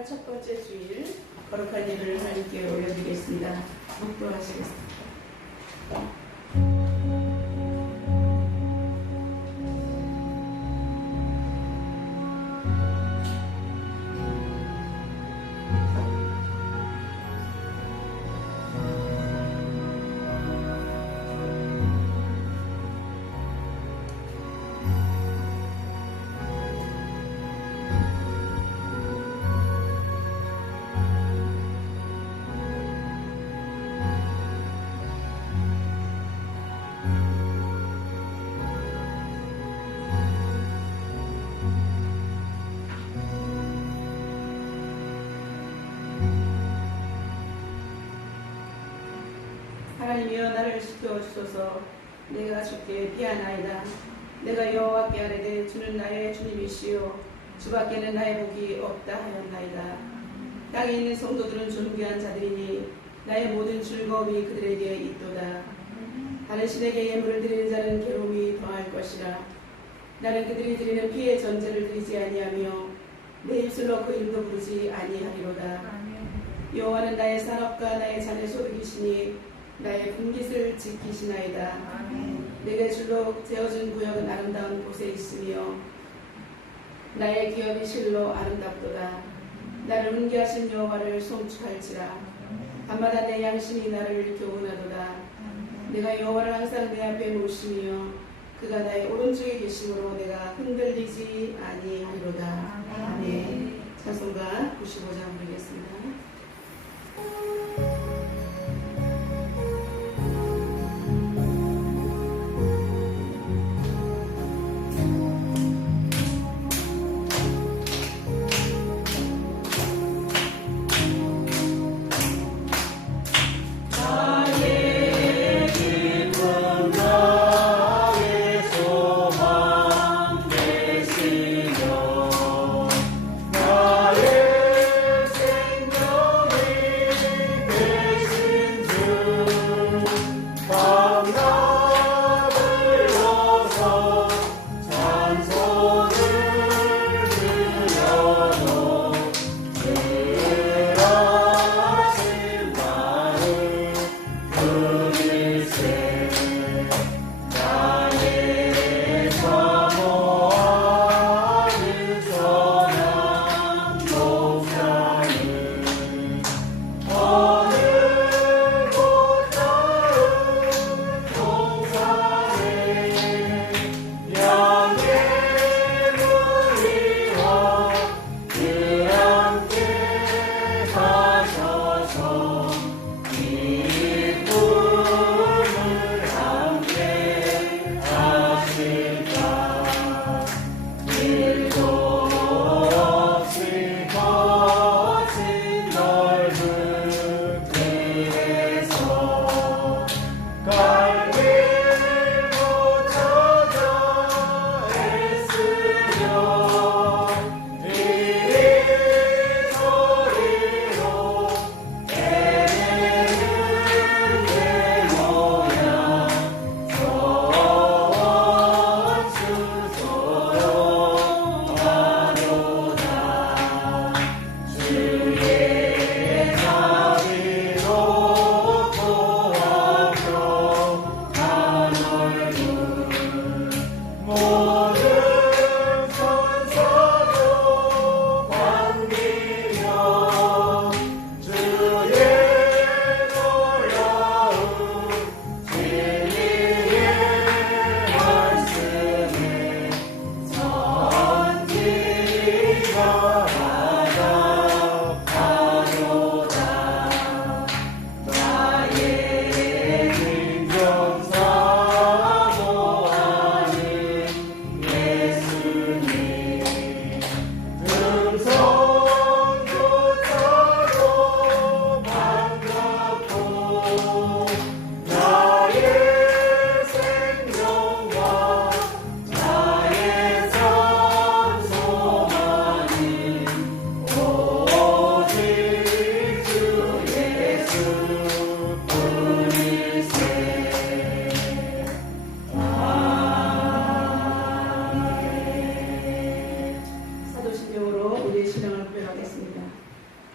4월 첫 번째 주일 거룩한 예배를 하나님께 올려드리겠습니다. 묵도하시겠습니다. 하나님이여 나를 지켜주소서. 내가 주께 피하나이다. 내가 여호와께 아뢰되 주는 나의 주님이시요 주밖에는 나의 복이 없다 하였나이다. 땅에 있는 성도들은 존귀한 자들이니 나의 모든 즐거움이 그들에게 있도다. 다른 신에게 예물을 드리는 자는 괴로움이 더할 것이라. 나는 그들이 드리는 피의 전제를 드리지 아니하며 내 입술로 그 이름도 부르지 아니하리로다. 여호와는 나의 산업과 나의 잔의 소득이시니 나의 분깃을 지키시나이다. 내게 줄로 재어준 구역은 아름다운 곳에 있으며 나의 기업이 실로 아름답도다. 나를 훈계하신 여호와를 송축할지라. 밤마다 내 양심이 나를 교훈하도다. 내가 여호와를 항상 내 앞에 놓으시며 그가 나의 오른쪽에 계심으로 내가 흔들리지 아니하리로다. 아멘. 찬송가 95장 부르겠습니다.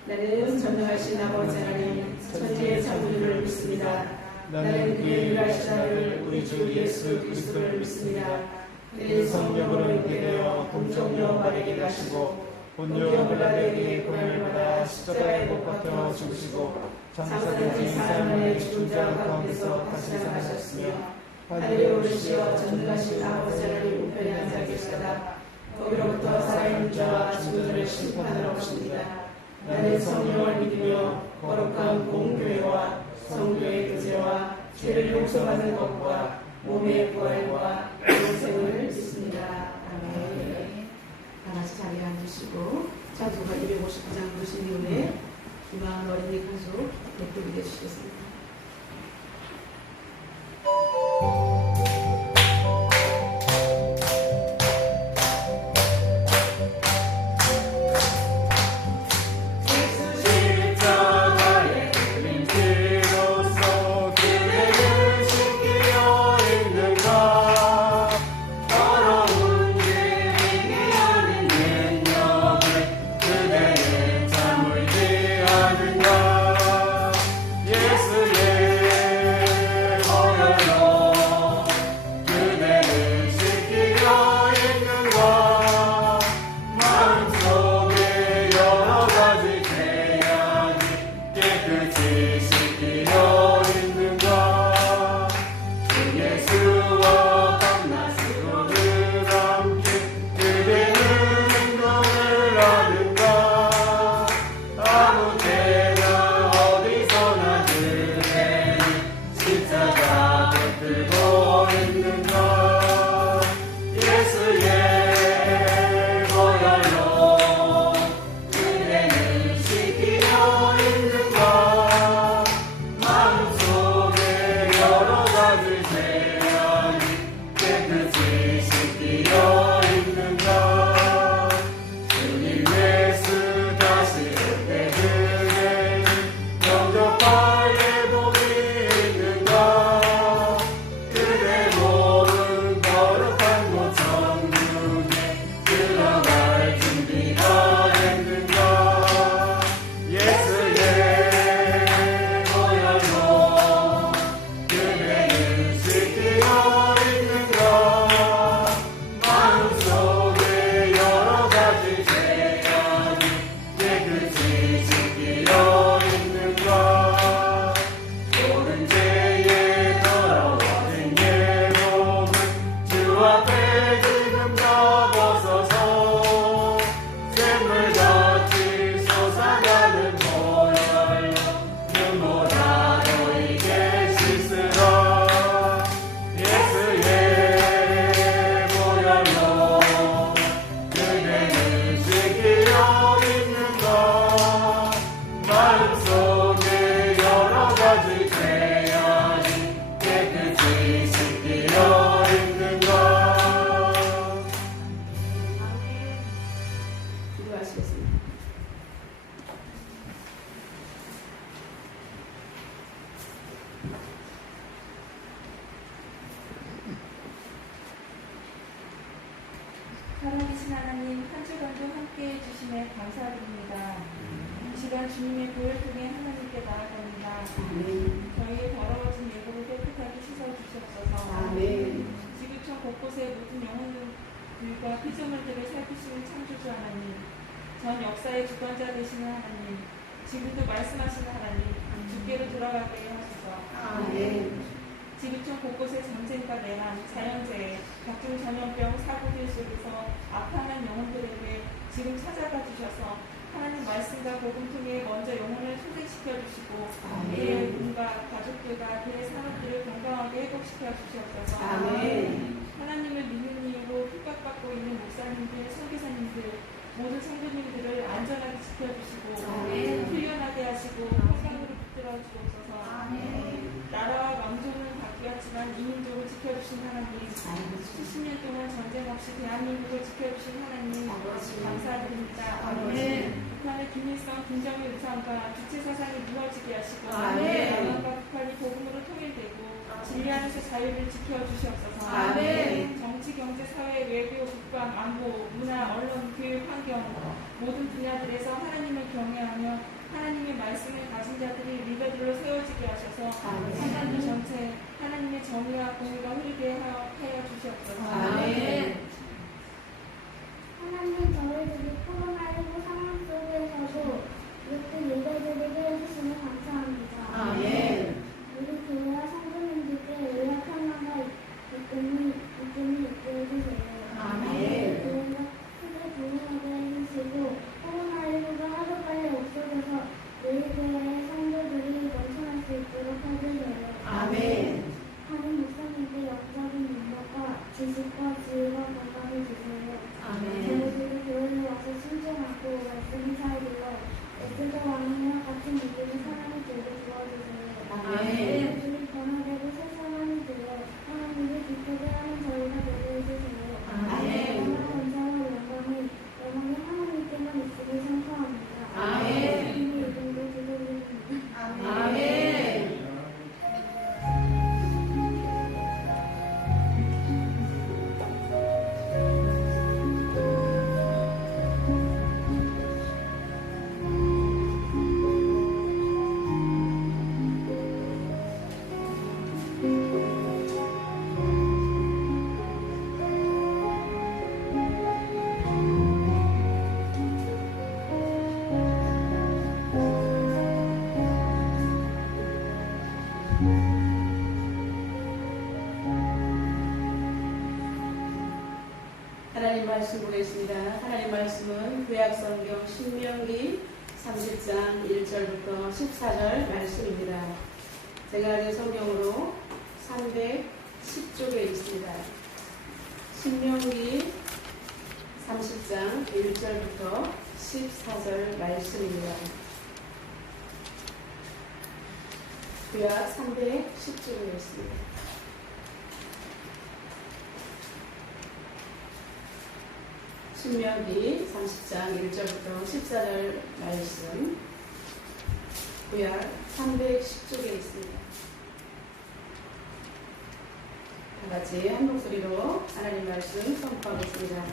나는 전능하신 아버지 하나님 천지의 창조주를 믿습니다. 나는 그의 일하시나를 우리 주 예수 그리스도를 믿습니다. 그의 성령으로 인되어 동정녀 마리아에게 가시고 본요 빌라도에게 고난을 받아 십자가에 못 박혀 죽으시고 장사된 지 4일 만에 죽은 자 가운데서 다시 살아나셨으며 하늘에 오르시어 전능하신 아버지 하나님 우편에 앉아 계시다가 거기로부터 살아있는 자와 죽은 자를 심판하러 오십니다. 나는 성령을 믿으며 거룩한 공교회와 성도의 교제와 죄를 용서받는 것과 몸의 부활과 영생을 믿습니다. 아멘. 다 같이 자리에 앉으시고 찬송가 259장 부르신 이후에 김하은 어린이 가족 대표를 해주시겠습니다. 살아계신 하나님, 한 주간도 함께해 주심에 감사드립니다. 이 시간 주님의 보혈 통해 하나님께 나아갑니다. 저희의 더러워진 예고를 깨끗하게 씻어주시옵소서. 아멘. 지구촌 곳곳의 모든 영혼들과 피조물들을 살피시는 창조주 하나님, 전 역사의 주관자 되시는 하나님, 지금도 말씀하시는 하나님, 주께로 돌아가게 하소서. 아멘. 지구촌 곳곳의 전쟁과 내란, 자연재해, 각종 전염병, 사고들 속에서 아파하는 영혼들에게 지금 찾아가 주셔서 하나님 말씀과 복음 통해 먼저 영혼을 소생시켜 주시고 그의 몸과 가족들과 그의 산업들을 건강하게 회복시켜 주시옵소서. 아멘. 하나님을 믿는 이유로 핍박받고 있는 목사님들, 선교사님들, 모든 성도님들을 안전하게 지켜주시고 훈련하게 하시고 건강으로 붙들어 주옵소서. 나라와 왕조는 바뀌었지만 이민족을 지켜주신 하나님, 70년 동안 전쟁 없이 대한민국을 지켜주신 하나님 감사드립니다. 북한의 김일성, 김정일 우상과 주체 사상이 무너지게 하시고 남한과 북한이 복음으로 통일되고 진리 안에서 자유를 지켜주시옵소서. 정치, 경제, 사회, 외교, 국방, 안보, 문화, 언론, 교육, 환경 모든 분야들에서 하나님을 경외하며 말씀을 가진 자들이 리더들로 세워지게 하셔서 아멘. 한반도 전체 하나님의 정의와 공의가 흐르게 하여 주시옵소서. 아멘. 하나님 저희들이 코로나19 상황 속에서도 이렇게 리더들에게 해주시면 감사합니다. 아멘. 우리 교회와 성도님들께 의학 평화가 있게 해주세요. 아멘. 교회가 크게 부흥하게 해주시고 코로나19가 하루빨리 없어져서 우리 교회의 성도들이 넘쳐날 수 있도록 해주세요. 아멘. 하는 목사님께 영적인 능력과 지식과 지혜와 건강을 주세요. 아멘. 저희들이 교회에 와서 순종하고 말씀을 잘 들어 에스더 왕이와 같은 믿음의 사람이 되게 도와주세요. 아멘. 저희들이 변화되고 새 사람이 되어 하나님을 기쁘게 하는 저희가 되게 해주세요. 아멘. 감사와 영광이 하나님께만 있으길 선포합니다. 아멘. 주님의 이름으로 기도드립니다. 아멘. 하나님 말씀 보겠습니다. 하나님 말씀은 구약성경 신명기 30장 1절부터 14절 말씀입니다. 제가 가진 성경으로 310쪽에 있습니다. 신명기 30장 1절부터 14절 말씀입니다. 구약 310쪽에 있습니다. 신명기 30장 1절부터 14절 말씀 구약 310쪽에 있습니다. 다같이 한 목소리로 하나님 말씀 선포하겠습니다.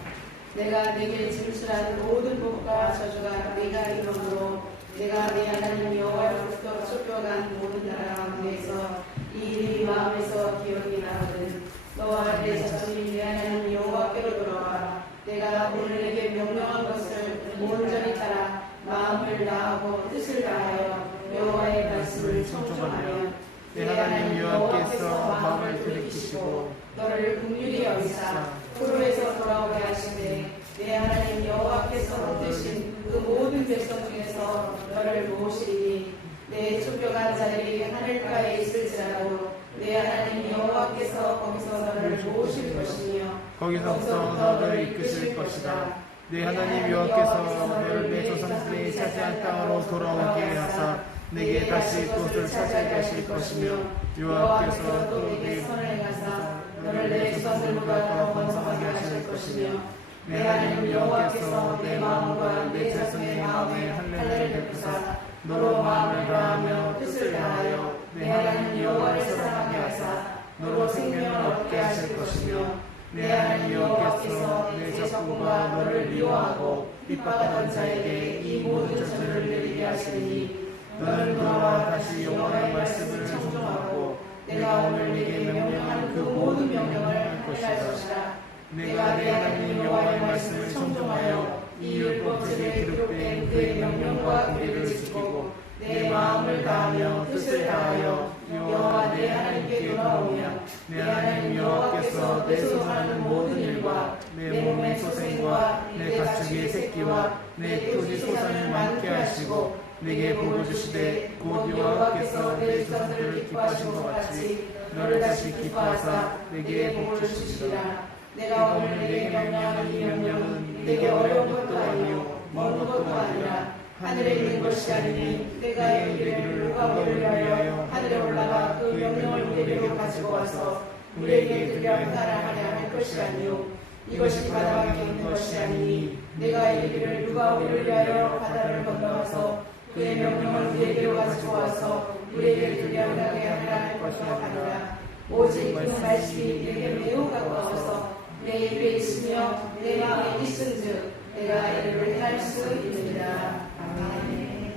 내가 네게 진술한 모든 복과 저주가 네가 이름으로 내가 네 하나님 여호와로부터 쫓겨간 모든 나라 가운데서 이 일이 마음에서 기억이 나거든 너와 내 자손이 내 하나님 여호와께로 돌아와 내가 오늘 내게 명령한 것을 온전히 따라 마음을 다하고 뜻을 다하여 여호와의 말씀을 청종하며 내 하나님 여호와께서 마음을 돌이키시고 너를 긍휼히 여기사 포로에서 돌아오게 하시되 내 하나님 여호와께서 얻으신 그 모든 백성 중에서 너를 모으시리니 내 쫓겨간 자들이 하늘가에 있을지라도 내 하나님 여호와께서 거기서 너를 모으실 것이며 거기서부터 너를 이끄실 것이다. 내 하나님 여호와께서 너를 내 조상들이 차지한 땅으로 돌아오게 하사 내게 다시 그것을 차지하게 하실 것이며 여호와께서 또 내게 선을 가사 너를 내 조상들보다 더 번성하게 하실 것이며 내 하나님 여호와께서 내 마음과 내 자손의 마음에 할례를 베푸사 너로 마음을 다하며 뜻을 다하여 내 하나님 여호와를 사랑하게 하사 너로 생명을 얻게 하실 것이며 내 하나님 여호와께서 내 적군과 너를 미워하고 핍박하던 자에게 이 모든 저주를 내리게 하시니 너는 돌아와 다시 여호와의 말씀을 청종하고 내가 오늘 네게 명령한 그 모든 명령을 행할 것이라. 내가 내 하나님 여호와의 말씀을 청종하여 이 율법책에 기록된 그의 명령과 규례를 지키고 내 마음을 다하며 뜻을 다하여 여호와 내 하나님께 돌아오며 내 하나님 여호와께서 내 소산하는 모든 일과 내 몸의 소생과 내 가축의 새끼와 내 토지 소산을 많게 하시고 내게 복을 주시되 곧 여호와께서 내 조상들을 기뻐하신 것 같이 너를 다시 기뻐하사 내게 복을 주시리라. 내가 오늘 내게 명령하는 이 명령은 내게 어려운 것도 아니요 먼 것도 아니라 하늘에 있는 것이 아니니 내가 이르기를 누가 우리를 위하여 하늘에 올라가 그 명령을 우리에게 가지고 와서 우리에게 들려 따라하려 할 것이 아니요 이것이 바다 밖에 있는 것이 아니니 내가 이르기를 누가 우리를 위하여 바다를 건너와서 그의 명령을 우리에게로 가지고 와서 우리에게 들려 나게 하려 할 것이 아니라 오직 그 말씀이 내게 매우 가까워서 내 입에 있으며 내 마음에 있은즉 내가 이를 행할 수 있느니라. 아멘.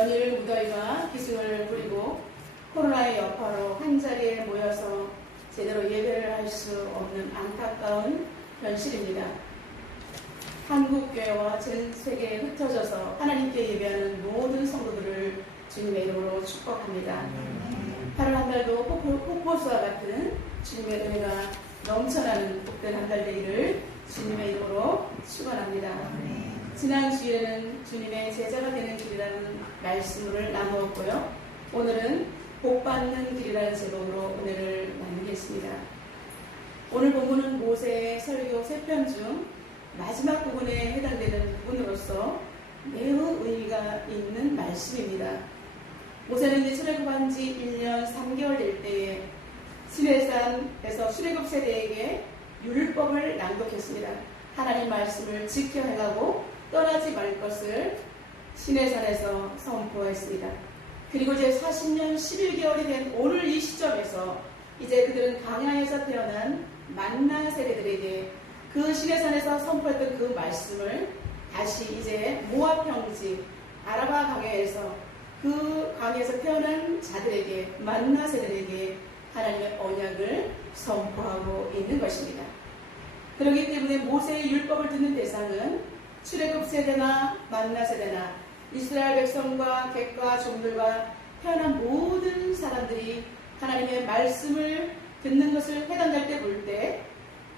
연일 무더위가 기승을 부리고 코로나의 여파로 한자리에 모여서 제대로 예배를 할 수 없는 안타까운 현실입니다. 한국교회와 전 세계에 흩어져서 하나님께 예배하는 모든 성도들을 주님의 이름으로 축복합니다. 8월 한 달도 폭포수와 같은 주님의 은혜가 넘쳐나는 복된 한 달 되기를 주님의 이름으로 축원합니다. 지난 주일에는 주님의 제자가 되는 길이라는 말씀을 나누었고요. 오늘은 복받는 길이라는 제목으로 은혜를 나누겠습니다. 오늘 본문은 모세의 설교 3편 중 마지막 부분에 해당되는 부분으로서 매우 의미가 있는 말씀입니다. 모세는 이제 출애굽한 지 1년 3개월 될 때에 시내산에서 출애굽 세대에게 율법을 낭독했습니다. 하나님 말씀을 지켜 행하고 떠나지 말 것을 시내산에서 선포했습니다. 그리고 이제 40년 11개월이 된 오늘 이 시점에서 이제 그들은 광야에서 태어난 만나 세대들에게 그 시내산에서 선포했던 그 말씀을 다시 이제 모압 평지 아라바 광야에서 그 광야에서 태어난 자들에게 만나 세대들에게 하나님의 언약을 선포하고 있는 것입니다. 그렇기 때문에 모세의 율법을 듣는 대상은 출애굽 세대나 만나 세대나 이스라엘 백성과 객과 종들과 태어난 모든 사람들이 하나님의 말씀을 듣는 것을 해당할 때 볼 때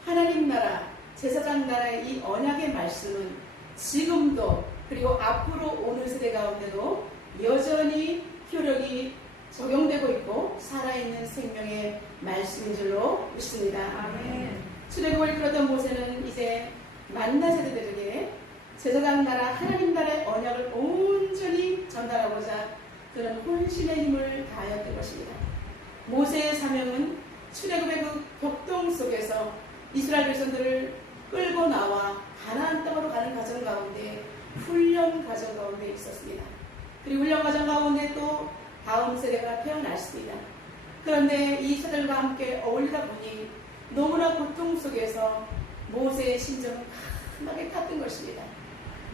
하나님 나라, 제사장 나라의 이 언약의 말씀은 지금도 그리고 앞으로 오는 세대 가운데도 여전히 효력이 적용되고 있고 살아있는 생명의 말씀인 줄로 믿습니다. 아멘. 출애굽을 이끌었던 모세는 이제 만나 세대들에게 제사장 나라 하나님 나라의 언약을 온전히 전달하고자 그런 혼신의 힘을 다하였던 것입니다. 모세의 사명은 출애굽의 그 격동 속에서 이스라엘 백성들을 끌고 나와 가나안 땅으로 가는 과정 가운데 훈련 과정 가운데 있었습니다. 그리고 훈련 과정 가운데 또 다음 세대가 태어났습니다. 그런데 이 세대들과 함께 어울리다 보니 너무나 고통 속에서 모세의 심정은 강하게 탔던 것입니다.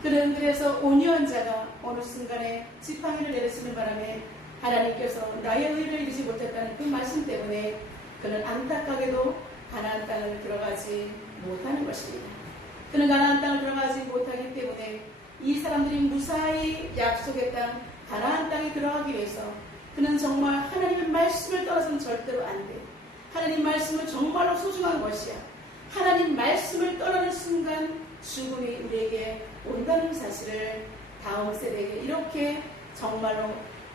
그는 그래서 온유한자가 어느 순간에 지팡이를 내리시는 바람에 하나님께서 나의 의를 이루지 못했다는 그 말씀 때문에 그는 안타깝게도 가나안 땅을 들어가지 못하는 것입니다. 그는 가나안 땅을 들어가지 못하기 때문에 이 사람들이 무사히 약속의 땅 가나안 땅에 들어가기 위해서 그는 정말 하나님의 말씀을 떠나서는 절대로 안 돼. 하나님 말씀은 정말로 소중한 것이야. 하나님 말씀을 떠나는 순간 죽음이 우리에게 온다는 사실을 다음 세대에게 이렇게 정말로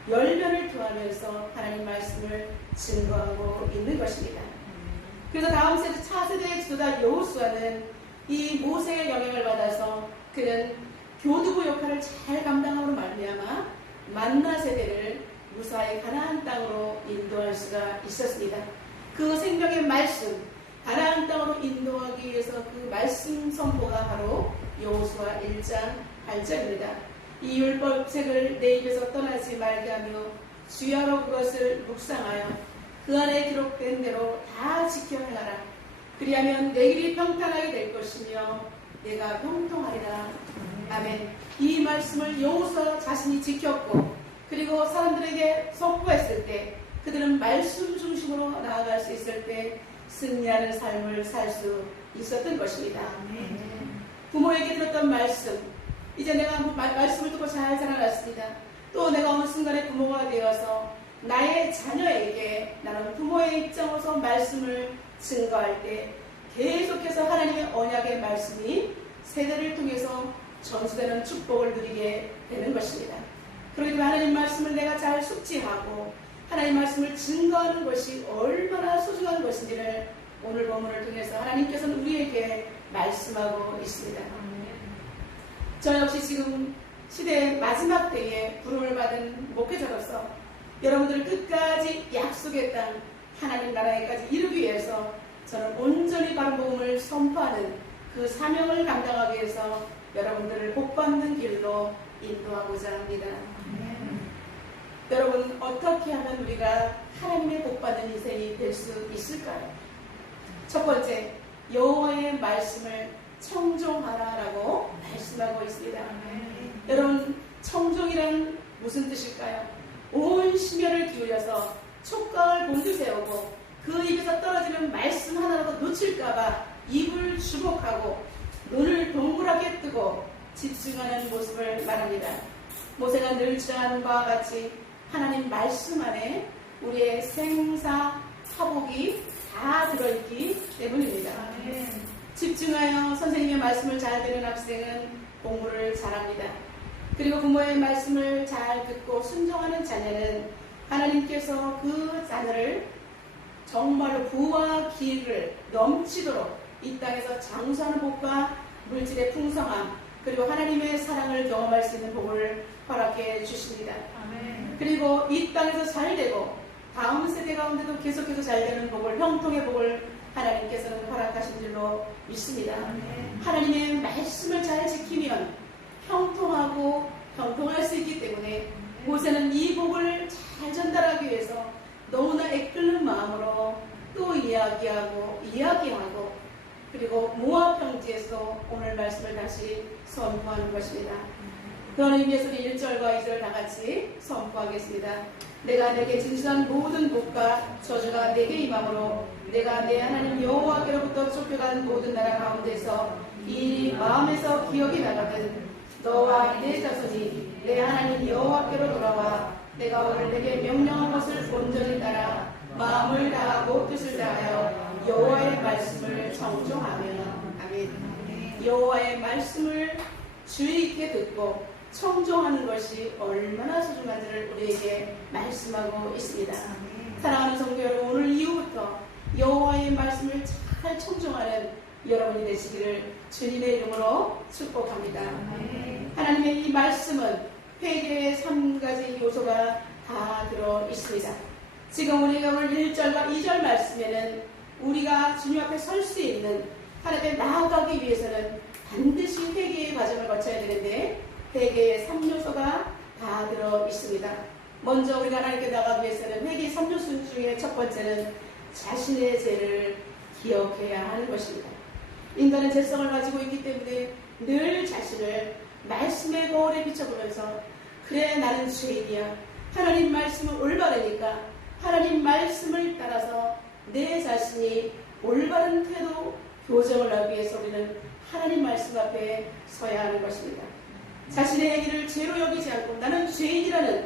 열변을 토하면서 하나님 말씀을 증거하고 있는 것입니다. 그래서 다음 세대 차세대의 지도자 여호수아는 이 모세의 영향을 받아서 그는 교두보 역할을 잘 감당함으로 말미암아 만나 세대를 무사히 가나안 땅으로 인도할 수가 있었습니다. 그 생명의 말씀 가나안 땅으로 인도하기 위해서 그 말씀 선포가 바로 여호수아 1장 8절입니다. 이 율법책을 내 입에서 떠나지 말게 하며 주야로 그것을 묵상하여 그 안에 기록된 대로 다 지켜 행하라. 그리하면 내 길이 평탄하게 될 것이며 내가 형통하리라. 아멘. 이 말씀을 여호수아 자신이 지켰고 그리고 사람들에게 선포했을 때 그들은 말씀 중심으로 나아갈 수 있을 때 승리하는 삶을 살 수 있었던 것입니다. 부모에게 들었던 말씀, 이제 내가 말씀을 듣고 잘 자라났습니다. 또 내가 어느 순간에 부모가 되어서 나의 자녀에게 나는 부모의 입장으로서 말씀을 증거할 때 계속해서 하나님의 언약의 말씀이 세대를 통해서 전수되는 축복을 누리게 되는 것입니다. 그렇기 때문에 하나님 말씀을 내가 잘 숙지하고 하나님 말씀을 증거하는 것이 얼마나 소중한 것인지를 오늘 본문을 통해서 하나님께서는 우리에게 말씀하고 있습니다. 저 역시 지금 시대의 마지막 때에 부름을 받은 목회자로서 여러분들 끝까지 약속의 땅 하나님 나라에까지 이루기 위해서 저는 온전히 바른 복음을 선포하는 그 사명을 감당하기 위해서 여러분들을 복받는 길로 인도하고자 합니다. 여러분, 어떻게 하면 우리가 하나님의 복받는 인생이 될 수 있을까요? 첫 번째, 여호와의 말씀을 청종하라라고 말씀하고 있습니다. 여러분, 청종이란 무슨 뜻일까요? 온 심혈을 기울여서 촉각을 곤두세우고 그 입에서 떨어지는 말씀 하나라도 놓칠까봐 입을 주목하고 눈을 동그랗게 뜨고 집중하는 모습을 말합니다. 모세가 늘 주장하는 바와 같이 하나님 말씀 안에 우리의 생사 화복이 다 들어있기 때문입니다. 집중하여 선생님의 말씀을 잘 듣는 학생은 공부를 잘합니다. 그리고 부모의 말씀을 잘 듣고 순종하는 자녀는 하나님께서 그 자녀를 정말로 부와 기를 넘치도록 이 땅에서 장수하는 복과 물질의 풍성함 그리고 하나님의 사랑을 경험할 수 있는 복을 허락해 주십니다. 그리고 이 땅에서 잘 되고 다음 세대 가운데도 계속해서 잘 되는 복을 형통의 복을 하나님께서는 허락하신 줄로 믿습니다. 하나님의 말씀을 잘 지키면 형통하고 형통할 수 있기 때문에 모세는 이 복을 잘 전달하기 위해서 너무나 애끓는 마음으로 또 이야기하고 그리고 모압 평지에서 오늘 말씀을 다시 선포하는 것입니다. 그런 의미에서 우리 1절과 2절 다 같이 선포하겠습니다. 내가 내게 진실한 모든 복과 저주가 내게 임함으로 내가 내 하나님 여호와께로부터 쫓겨간 모든 나라 가운데서 이 마음에서 기억이 나거든 너와 내 자손이 내 하나님 여호와께로 돌아와 내가 오늘 내게 명령한 것을 온전히 따라 마음을 다하고 뜻을 다하여 여호와의 말씀을 청종하며 아멘. 여호와의 말씀을 주의 깊게 듣고 청종하는 것이 얼마나 소중한지를 우리에게 말씀하고 있습니다. 사랑하는 성도 여러분, 오늘 이후부터 여호와의 말씀을 잘 청종하는 여러분이 되시기를 주님의 이름으로 축복합니다. 하나님의 이 말씀은 회개의 3가지 요소가 다 들어 있습니다. 지금 우리가 오늘 1절과 2절 말씀에는 우리가 주님 앞에 설 수 있는 하나님께 나아가기 위해서는 반드시 회개의 과정을 거쳐야 되는데 회개의 3요소가 다 들어 있습니다. 먼저 우리가 하나님께 나아가기 위해서는 회개의 3요소 중에 첫 번째는 자신의 죄를 기억해야 하는 것입니다. 인간은 죄성을 가지고 있기 때문에 늘 자신을 말씀의 거울에 비춰보면서 그래 나는 죄인이야. 하나님 말씀은 올바르니까 하나님 말씀을 따라서 내 자신이 올바른 태도 교정을 하기 위해서 우리는 하나님 말씀 앞에 서야 하는 것입니다. 자신의 행위를 죄로 여기지 않고 나는 죄인이라는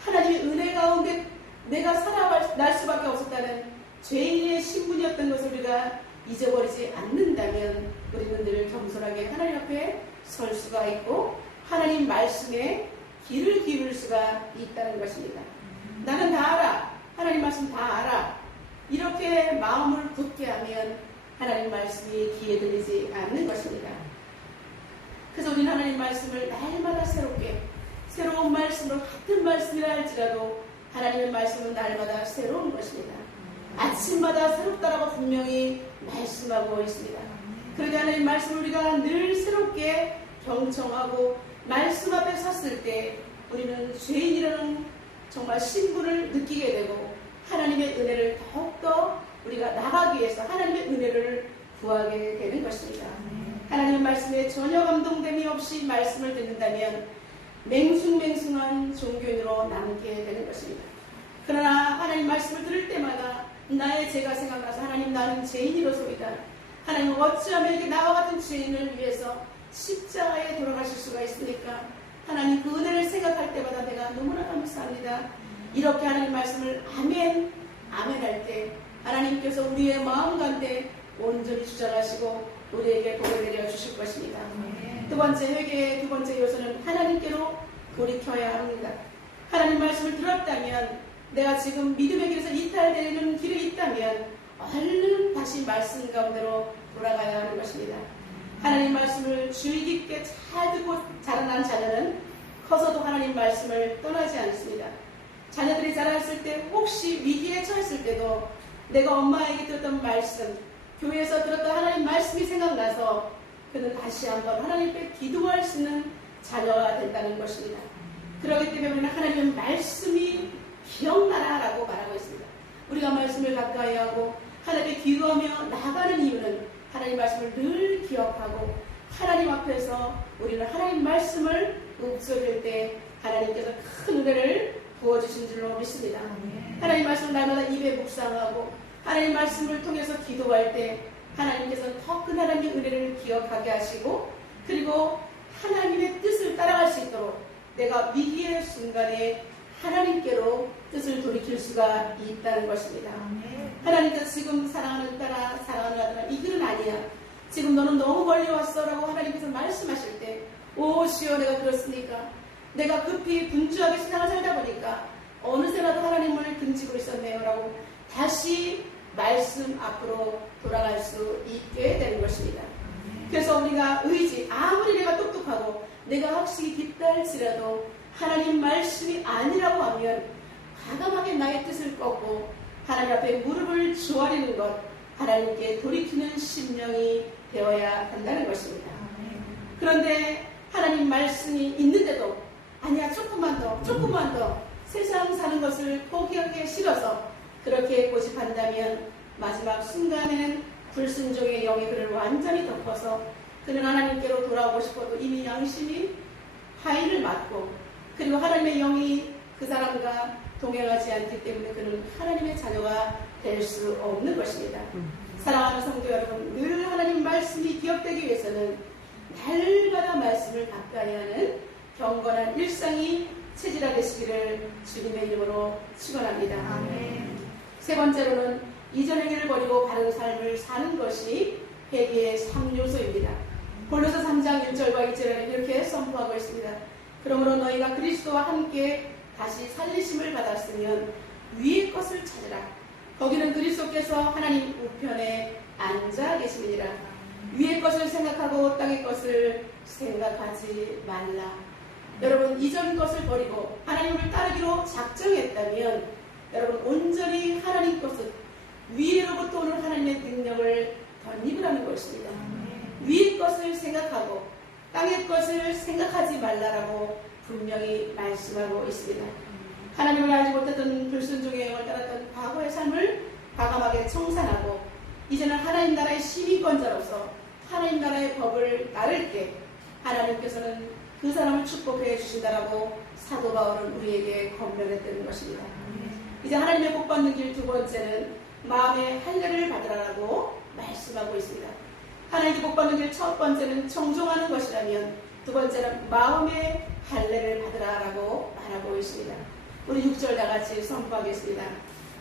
하나님의 은혜 가운데 내가 살아날 수밖에 없었다는 죄인의 신분이었던 것을 우리가 잊어버리지 않는다면 우리는 늘 겸손하게 하나님 앞에 설 수가 있고 하나님 말씀에 귀를 기울일 수가 있다는 것입니다. 나는 다 알아. 하나님 말씀 다 알아. 이렇게 마음을 굳게 하면 하나님 말씀이 귀에 들리지 않는 것입니다. 그래서 우리는 하나님 말씀을 날마다 새롭게 새로운 말씀으로 같은 말씀이라 할지라도 하나님의 말씀은 날마다 새로운 것입니다. 아침마다 새롭다라고 분명히 말씀하고 있습니다. 그러니 하나님 말씀을 우리가 늘 새롭게 경청하고 말씀 앞에 섰을 때 우리는 죄인이라는 정말 신분을 느끼게 되고 하나님의 은혜를 더욱더 우리가 나가기 위해서 하나님의 은혜를 구하게 되는 것입니다. 하나님의 말씀에 전혀 감동됨이 없이 말씀을 듣는다면 맹숭맹숭한 종교인으로 남게 되는 것입니다. 그러나 하나님 말씀을 들을 때마다 나의 죄가 생각나서 하나님 나는 죄인이로소이다. 하나님 어찌하면 이렇게 나와 같은 죄인을 위해서 십자가에 돌아가실 수가 있습니까? 하나님 그 은혜를 생각할 때마다 내가 너무나 감사합니다. 이렇게 하나님 말씀을 아멘 할 때 하나님께서 우리의 마음 가운데 온전히 주장하시고 우리에게 복을 내려 주실 것입니다. 두 번째 회개의 두 번째 요소는 하나님께로 돌이켜야 합니다. 하나님 말씀을 들었다면 내가 지금 믿음의 길에서 이탈되는 길이 있다면 얼른 다시 말씀 가운데로 돌아가야 하는 것입니다. 하나님 말씀을 주의 깊게 잘 듣고 자라난 자녀는 커서도 하나님 말씀을 떠나지 않습니다. 자녀들이 자랐을 때 혹시 위기에 처했을 때도 내가 엄마에게 들었던 말씀, 교회에서 들었던 하나님 말씀이 생각나서 그는 다시 한번 하나님께 기도할 수 있는 자녀가 된다는 것입니다. 그렇기 때문에 우리는 하나님의 말씀이 기억나라라고 말하고 있습니다. 우리가 말씀을 가까이 하고 하나님께 기도하며 나아가는 이유는 하나님 말씀을 늘 기억하고 하나님 앞에서 우리는 하나님 말씀을 읊소릴 때 하나님께서 큰 은혜를 부어주신 줄로 믿습니다. 하나님 말씀을 날마다 입에 묵상하고 하나님 말씀을 통해서 기도할 때 하나님께서 더 큰 하나님의 은혜를 기억하게 하시고 그리고 하나님의 뜻을 따라갈 수 있도록 내가 위기의 순간에 하나님께로 뜻을 돌이킬 수가 있다는 것입니다. 하나님께서 지금 사랑하는 딸아, 사랑하는 아들아, 이 길은 아니야. 지금 너는 너무 멀리 왔어 라고 하나님께서 말씀하실 때, 오 주여, 내가 그렇습니까? 내가 급히 분주하게 신앙을 살다 보니까 어느새라도 하나님을 등지고 있었네요 라고 다시 말씀 앞으로 돌아갈 수 있게 되는 것입니다. 그래서 우리가 의지, 아무리 내가 똑똑하고 내가 학식이 깊다 할지라도 하나님 말씀이 아니라고 하면 과감하게 나의 뜻을 꺾고 하나님 앞에 무릎을 조아리는 것, 하나님께 돌이키는 심령이 되어야 한다는 것입니다. 그런데 하나님 말씀이 있는데도 아니야, 조금만 더 세상 사는 것을 포기하기 싫어서 그렇게 고집한다면 마지막 순간에는 불순종의 영이 그를 완전히 덮어서 그는 하나님께로 돌아오고 싶어도 이미 양심이 하인을 맞고 그리고 하나님의 영이 그 사람과 동행하지 않기 때문에 그는 하나님의 자녀가 될 수 없는 것입니다. 사랑하는 성도 여러분, 늘 하나님 말씀이 기억되기 위해서는 날마다 말씀을 가까이 하는 경건한 일상이 체질화 되시기를 주님의 이름으로 축원합니다. 세 번째로는 이전 행위를 버리고 바른 삶을 사는 것이 회개의 3요소입니다. 골로새 3장 1절과 2절에는 이렇게 선포하고 있습니다. 그러므로 너희가 그리스도와 함께 다시 살리심을 받았으면 위의 것을 찾으라. 거기는 그리스도께서 하나님 우편에 앉아 계심이니라. 위의 것을 생각하고 땅의 것을 생각하지 말라. 여러분, 이전 것을 버리고 하나님을 따르기로 작정했다면 여러분 온전히 하나님 것을 위로부터 오는 하나님의 능력을 덧입으라는 것입니다. 위의 것을 생각하고 땅의 것을 생각하지 말라라고 분명히 말씀하고 있습니다. 하나님을 알지 못했던 불순종의 영을 따랐던 과거의 삶을 과감하게 청산하고 이제는 하나님 나라의 시민권자로서 하나님 나라의 법을 따를 때 하나님께서는 그 사람을 축복해 주신다라고 사도 바울은 우리에게 권면했다는 것입니다. 이제 하나님의 복 받는 길 두 번째는 마음의 할례를 받으라라고 말씀하고 있습니다. 하나님께 복 받는 길 첫 번째는 청종하는 것이라면 두 번째는 마음의 할례를 받으라라고 말하고 있습니다. 우리 6절 다 같이 선포하겠습니다.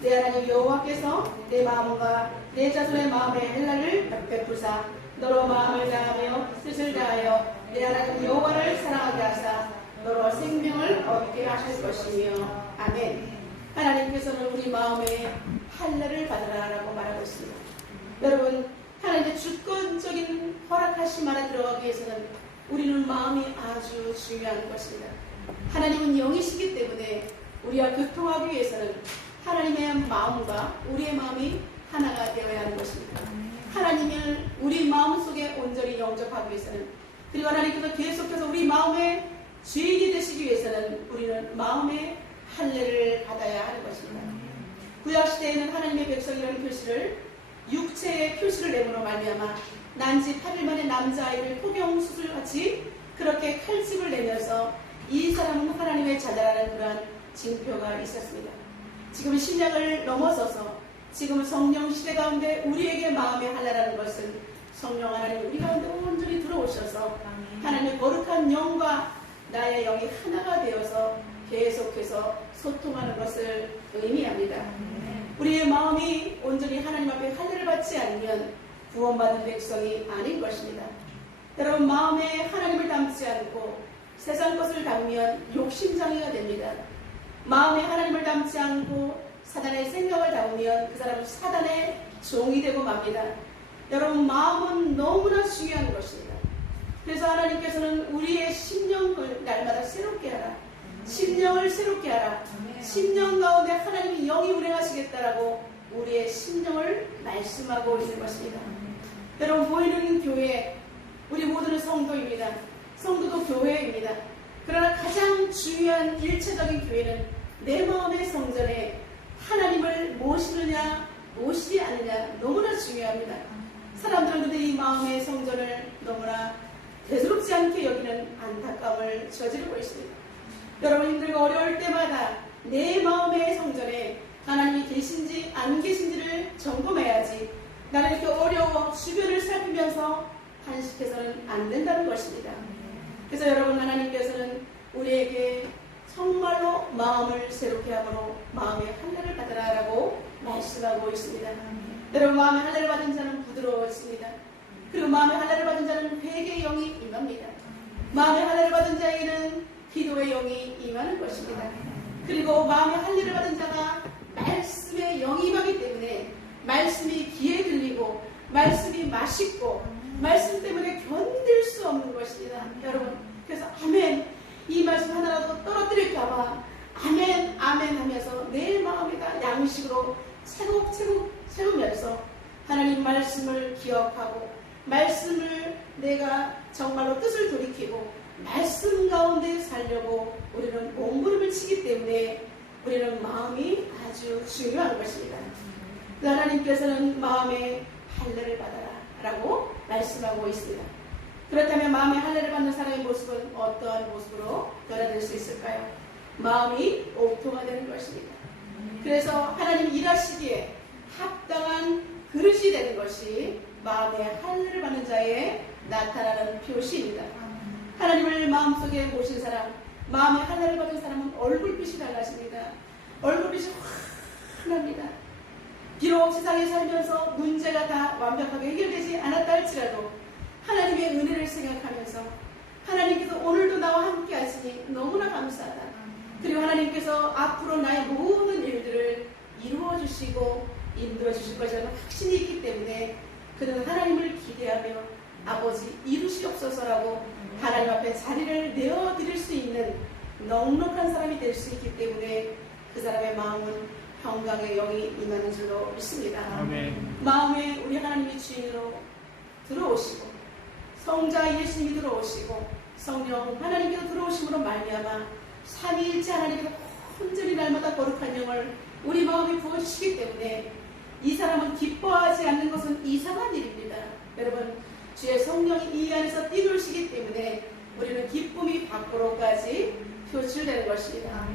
내 하나님 여호와께서 내 마음과 내 자손의 마음의 할례를 베푸사 너로 마음을 다하며 뜻을 다하여 내 하나님 여호와를 사랑하게 하사 너로 생명을 얻게 하실 것이며 아멘. 하나님께서는 우리 마음에 할례를 받으라라고 말하고 있습니다. 여러분, 하나님의 주권적인 허락하심 안에 들어가기 위해서는 우리는 마음이 아주 중요한 것입니다. 하나님은 영이시기 때문에 우리와 교통하기 위해서는 하나님의 마음과 우리의 마음이 하나가 되어야 하는 것입니다. 하나님을 우리 마음속에 온전히 영접하기 위해서는 그리고 하나님께서 계속해서 우리 마음의 주인이 되시기 위해서는 우리는 마음의 할례를 받아야 하는 것입니다. 구약시대에는 하나님의 백성이라는 표시를 육체의 표시를 내므로 말미암아 난지 8일 만에 남자아이를 포경수술같이 그렇게 칼집을 내면서 이 사람은 하나님의 자녀라는 그러한 징표가 있었습니다. 지금 신약을 넘어서서 지금 성령 시대 가운데 우리에게 마음의 할례라는 것은 성령 하나님 우리 가운데 온전히 들어오셔서 하나님의 거룩한 영과 나의 영이 하나가 되어서 계속해서 소통하는 것을 의미합니다. 우리의 마음이 온전히 하나님 앞에 할례를 받지 않으면 구원받은 백성이 아닌 것입니다. 여러분, 마음에 하나님을 담지 않고 세상 것을 담으면 욕심장애가 됩니다. 마음에 하나님을 담지 않고 사단의 생각을 담으면 그 사람은 사단의 종이 되고 맙니다. 여러분, 마음은 너무나 중요한 것입니다. 그래서 하나님께서는 우리의 심령을 날마다 새롭게 하라. 심령을 새롭게 하라. 심령 가운데 하나님의 영이 운행하시겠다라고 우리의 심령을 말씀하고 있는 것입니다. 여러분, 보이는 교회, 우리 모두는 성도입니다. 성도도 교회입니다. 그러나 가장 중요한 일체적인 교회는 내 마음의 성전에 하나님을 모시느냐 모시지 않느냐 너무나 중요합니다. 사람들은 근데 이 마음의 성전을 너무나 대수롭지 않게 여기는 안타까움을 저지르고 있습니다. 여러분 힘들고 어려울 때마다 내 마음의 성전에 하나님이 계신지 안 계신지를 점검해야지. 나는 이렇게 어려워 주변을 살피면서 단식해서는 안 된다는 것입니다. 그래서 여러분 하나님께서는 우리에게 정말로 마음을 새롭게 함으로 마음의 할례를 받으라라고 말씀하고 있습니다. 여러분 마음의 할례를 받은 자는 부드러워집니다. 그리고 마음의 할례를 받은 자는 회개의 영이 임합니다. 마음의 할례를 받은 자에게는 기도의 영이 임하는 것입니다. 그리고 마음의 할례를 받은 자가 말씀의 영이 임하기 때문에 말씀이 귀에 들리고 말씀이 맛있고 말씀 때문에 견딜 수 없는 것입니다. 여러분 그래서 아멘 이 말씀 하나라도 떨어뜨릴까봐 아멘 아멘 하면서 내 마음에다 양식으로 차곡차곡 채우면서 하나님 말씀을 기억하고 말씀을 내가 정말로 뜻을 돌이키고 말씀 가운데 살려고 우리는 몸부림을 치기 때문에 우리는 마음이 아주 중요한 것입니다. 하나님께서는 마음의 할례를 받아라 라고 말씀하고 있습니다. 그렇다면 마음의 할례를 받는 사람의 모습은 어떠한 모습으로 변화될 수 있을까요? 마음이 옥토화되는 것입니다. 그래서 하나님 일하시기에 합당한 그릇이 되는 것이 마음의 할례를 받는 자의 나타나는 표시입니다. 하나님을 마음속에 모신 사람, 마음의 할례를 받은 사람은 얼굴빛이 달라집니다. 얼굴빛이 환합니다. 비록 세상에 살면서 문제가 다 완벽하게 해결되지 않았다 할지라도 하나님의 은혜를 생각하면서 하나님께서 오늘도 나와 함께 하시니 너무나 감사하다. 그리고 하나님께서 앞으로 나의 모든 일들을 이루어 주시고 인도해 주실 것이라는 확신이 있기 때문에 그는 하나님을 기대하며 아버지 이루시옵소서라고 하나님 앞에 자리를 내어드릴 수 있는 넉넉한 사람이 될 수 있기 때문에 그 사람의 마음은 평강의 영이 임하는 줄로 믿습니다. 아멘. 마음에 우리 하나님이 주인으로 들어오시고 성자 예수님이 들어오시고 성령 하나님께서 들어오심으로 말미암아 삼위일체 하나님께서 온전히 날마다 거룩한 영을 우리 마음에 부어주시기 때문에 이 사람은 기뻐하지 않는 것은 이상한 일입니다. 여러분 주의 성령이 이 안에서 뛰놀시기 때문에 우리는 기쁨이 밖으로까지 표출되는 것입니다.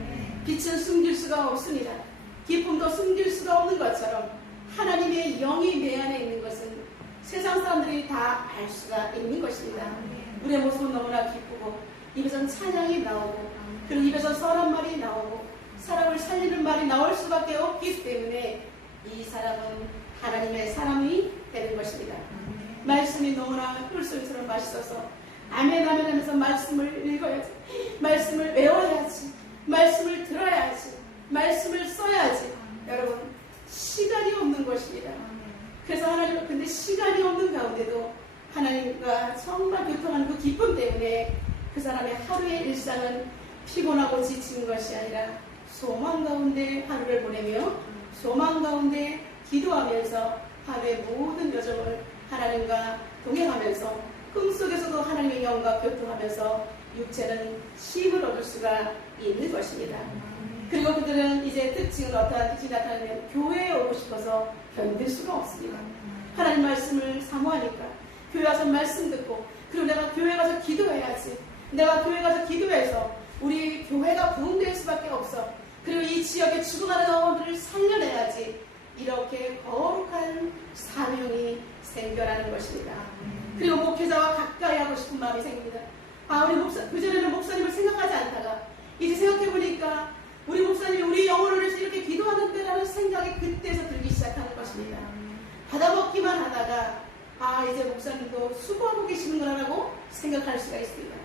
빛은 숨길 수가 없습니다. 기쁨도 숨길 수가 없는 것처럼 하나님의 영이 내 안에 있는 것은 세상 사람들이 다 알 수가 있는 것입니다. 우리의 모습은 너무나 기쁘고 입에서 찬양이 나오고 그리고 입에서 선한 말이 나오고 사람을 살리는 말이 나올 수밖에 없기 때문에 이 사람은 하나님의 사람이 되는 것입니다. 말씀이 너무나 꿀술처럼 맛있어서 아멘 아멘 하면서 말씀을 읽어야지, 말씀을 외워야지, 말씀을 들어야지, 말씀을 써야지. 여러분 시간이 없는 것입니다. 그래서 하나님은 근데 시간이 없는 가운데도 하나님과 정말 교통하는 그 기쁨 때문에 그 사람의 하루의 일상은 피곤하고 지친 것이 아니라 소망 가운데 하루를 보내며 소망 가운데 기도하면서 하루의 모든 여정을 하나님과 동행하면서 꿈속에서도 하나님의 영과 교통하면서 육체는 쉼을 얻을 수가 있는 것입니다. 그리고 그들은 이제 특징은 어떠한 특징이 나타나면 교회에 오고 싶어서 견딜 수가 없습니다. 하나님 말씀을 사모하니까 교회 가서 말씀 듣고 그리고 내가 교회 가서 기도해야지, 내가 교회 가서 기도해서 우리 교회가 부흥될 수밖에 없어, 그리고 이 지역에 죽어가는 영혼들을 살려내야지, 이렇게 거룩한 사명이 생겨나는 것입니다. 그리고 목회자와 가까이 하고 싶은 마음이 생깁니다. 우리 목사, 그전에는 목사님을 생각하지 않다가 이제 생각해보니까 우리 목사님이 우리 영혼을 위해서 이렇게 기도하는데라는 생각이 그때서 들기 시작하는 것입니다. 받아먹기만 하다가 이제 목사님도 수고하고 계시는구나라고 생각할 수가 있습니다.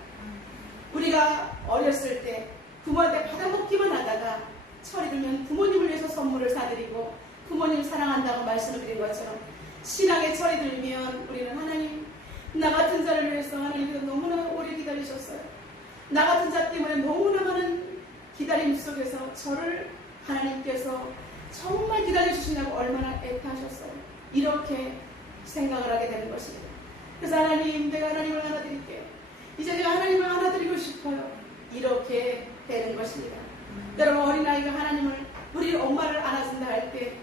우리가 어렸을 때 부모한테 받아먹기만 하다가 철이 들면 부모님을 위해서 선물을 사드리고 부모님 사랑한다고 말씀을 드린 것처럼 신앙의 철이 들면 우리는 하나님, 나 같은 자를 위해서 하나님께서 너무나 오래 기다리셨어요. 나 같은 자 때문에 너무나 많은 기다림 속에서 저를 하나님께서 정말 기다려주시냐고 얼마나 애타하셨어요. 이렇게 생각을 하게 되는 것입니다. 그래서 하나님, 내가 하나님을 안아드릴게요. 이제 내가 하나님을 안아드리고 싶어요. 이렇게 되는 것입니다. 여러분 어린아이가 하나님을, 우리 엄마를 안아준다 할 때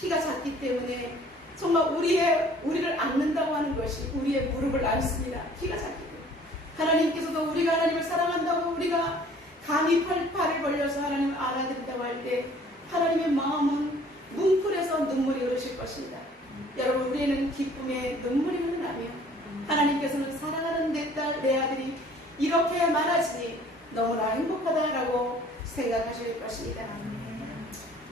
키가 작기 때문에 정말 우리를 안는다고 하는 것이 우리의 무릎을 안습니다. 키가 작기 때문에. 하나님께서도 우리가 하나님을 사랑한다고 우리가 감히 팔을 벌려서 하나님을 알아드린다고 할 때 하나님의 마음은 뭉클해서 눈물이 흐르실 것입니다. 여러분, 우리는 기쁨에 눈물이 흐르나며 하나님께서는 사랑하는 내 딸, 내 아들이 이렇게 많아지니 너무나 행복하다라고 생각하실 것입니다.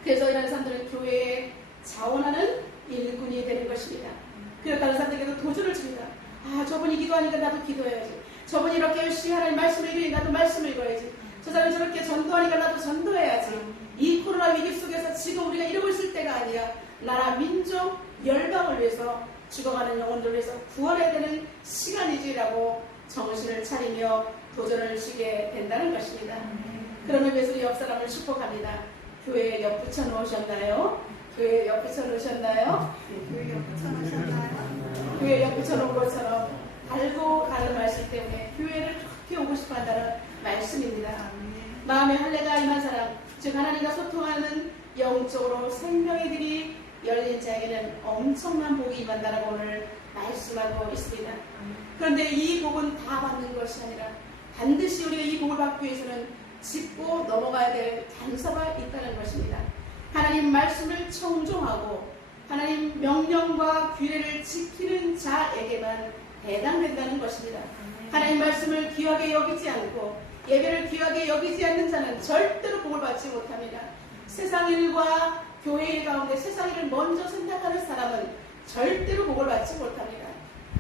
그래서 이런 사람들은 교회에 자원하는 일꾼이 되는 것입니다. 그래서 다른 사람들에게도 도전을 줍니다. 아, 저분이 기도하니까 나도 기도해야지. 저분이 이렇게 열심히 하나님 말씀을 읽으니 나도 말씀을 읽어야지. 저 사람이 저렇게 전도하니까 나도 전도해야지. 이 코로나 위기 속에서 지금 우리가 이러고 있을 때가 아니야. 나라, 민족, 열방을 위해서 죽어가는 영혼들을 위해서 구원해야 되는 시간이지라고 정신을 차리며 도전을 주게 된다는 것입니다. 그러면 그래서 옆 사람을 축복합니다. 교회에 옆 붙여놓으셨나요? 교회에 옆 붙여놓으셨나요? 교회에 옆 붙여놓으셨나요? 교회에 옆 붙여놓은 것처럼 달고 가는 말씀 때문에 교회를 그렇게 오고 싶어 한다는 말씀입니다. 마음에 할례가 임한 사람, 즉 하나님과 소통하는 영적으로 생명의 길이 열린 자에게는 엄청난 복이 임한다라고 오늘 말씀하고 있습니다. 그런데 이 복은 다 받는 것이 아니라 반드시 우리가 이 복을 받기 위해서는 짚고 넘어가야 될 단서가 있다는 것입니다. 하나님 말씀을 청종하고 하나님 명령과 규례를 지키는 자에게만 해당된다는 것입니다. 하나님 말씀을 귀하게 여기지 않고 예배를 귀하게 여기지 않는 자는 절대로 복을 받지 못합니다. 세상 일과 교회 일 가운데 세상 일을 먼저 선택하는 사람은 절대로 복을 받지 못합니다.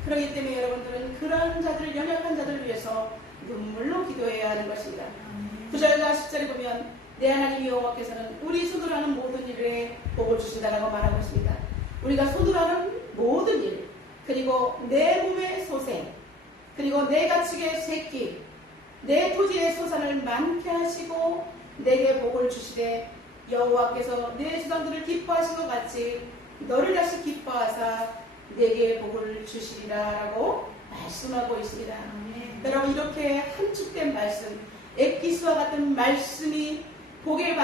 그렇기 때문에 여러분들은 그런 자들을, 연약한 자들을 위해서 눈물로 기도해야 하는 것입니다. 9절과 10절에 보면 내 하나님 여호와께서는 우리 손으로 하는 모든 일에 복을 주신다라고 말하고 있습니다. 우리가 손으로 하는 모든 일, 그리고 내 몸의 소생, 그리고 내 가축의 새끼, 내 토지의 소산을 많게 하시고 내게 복을 주시되 여호와께서 내 조상들을 기뻐하신 것 같이 너를 다시 기뻐하사 내게 복을 주시리라 라고 말씀하고 있습니다. 여러분, 이렇게 함축된 말씀, 엑기스와 같은 말씀이 복을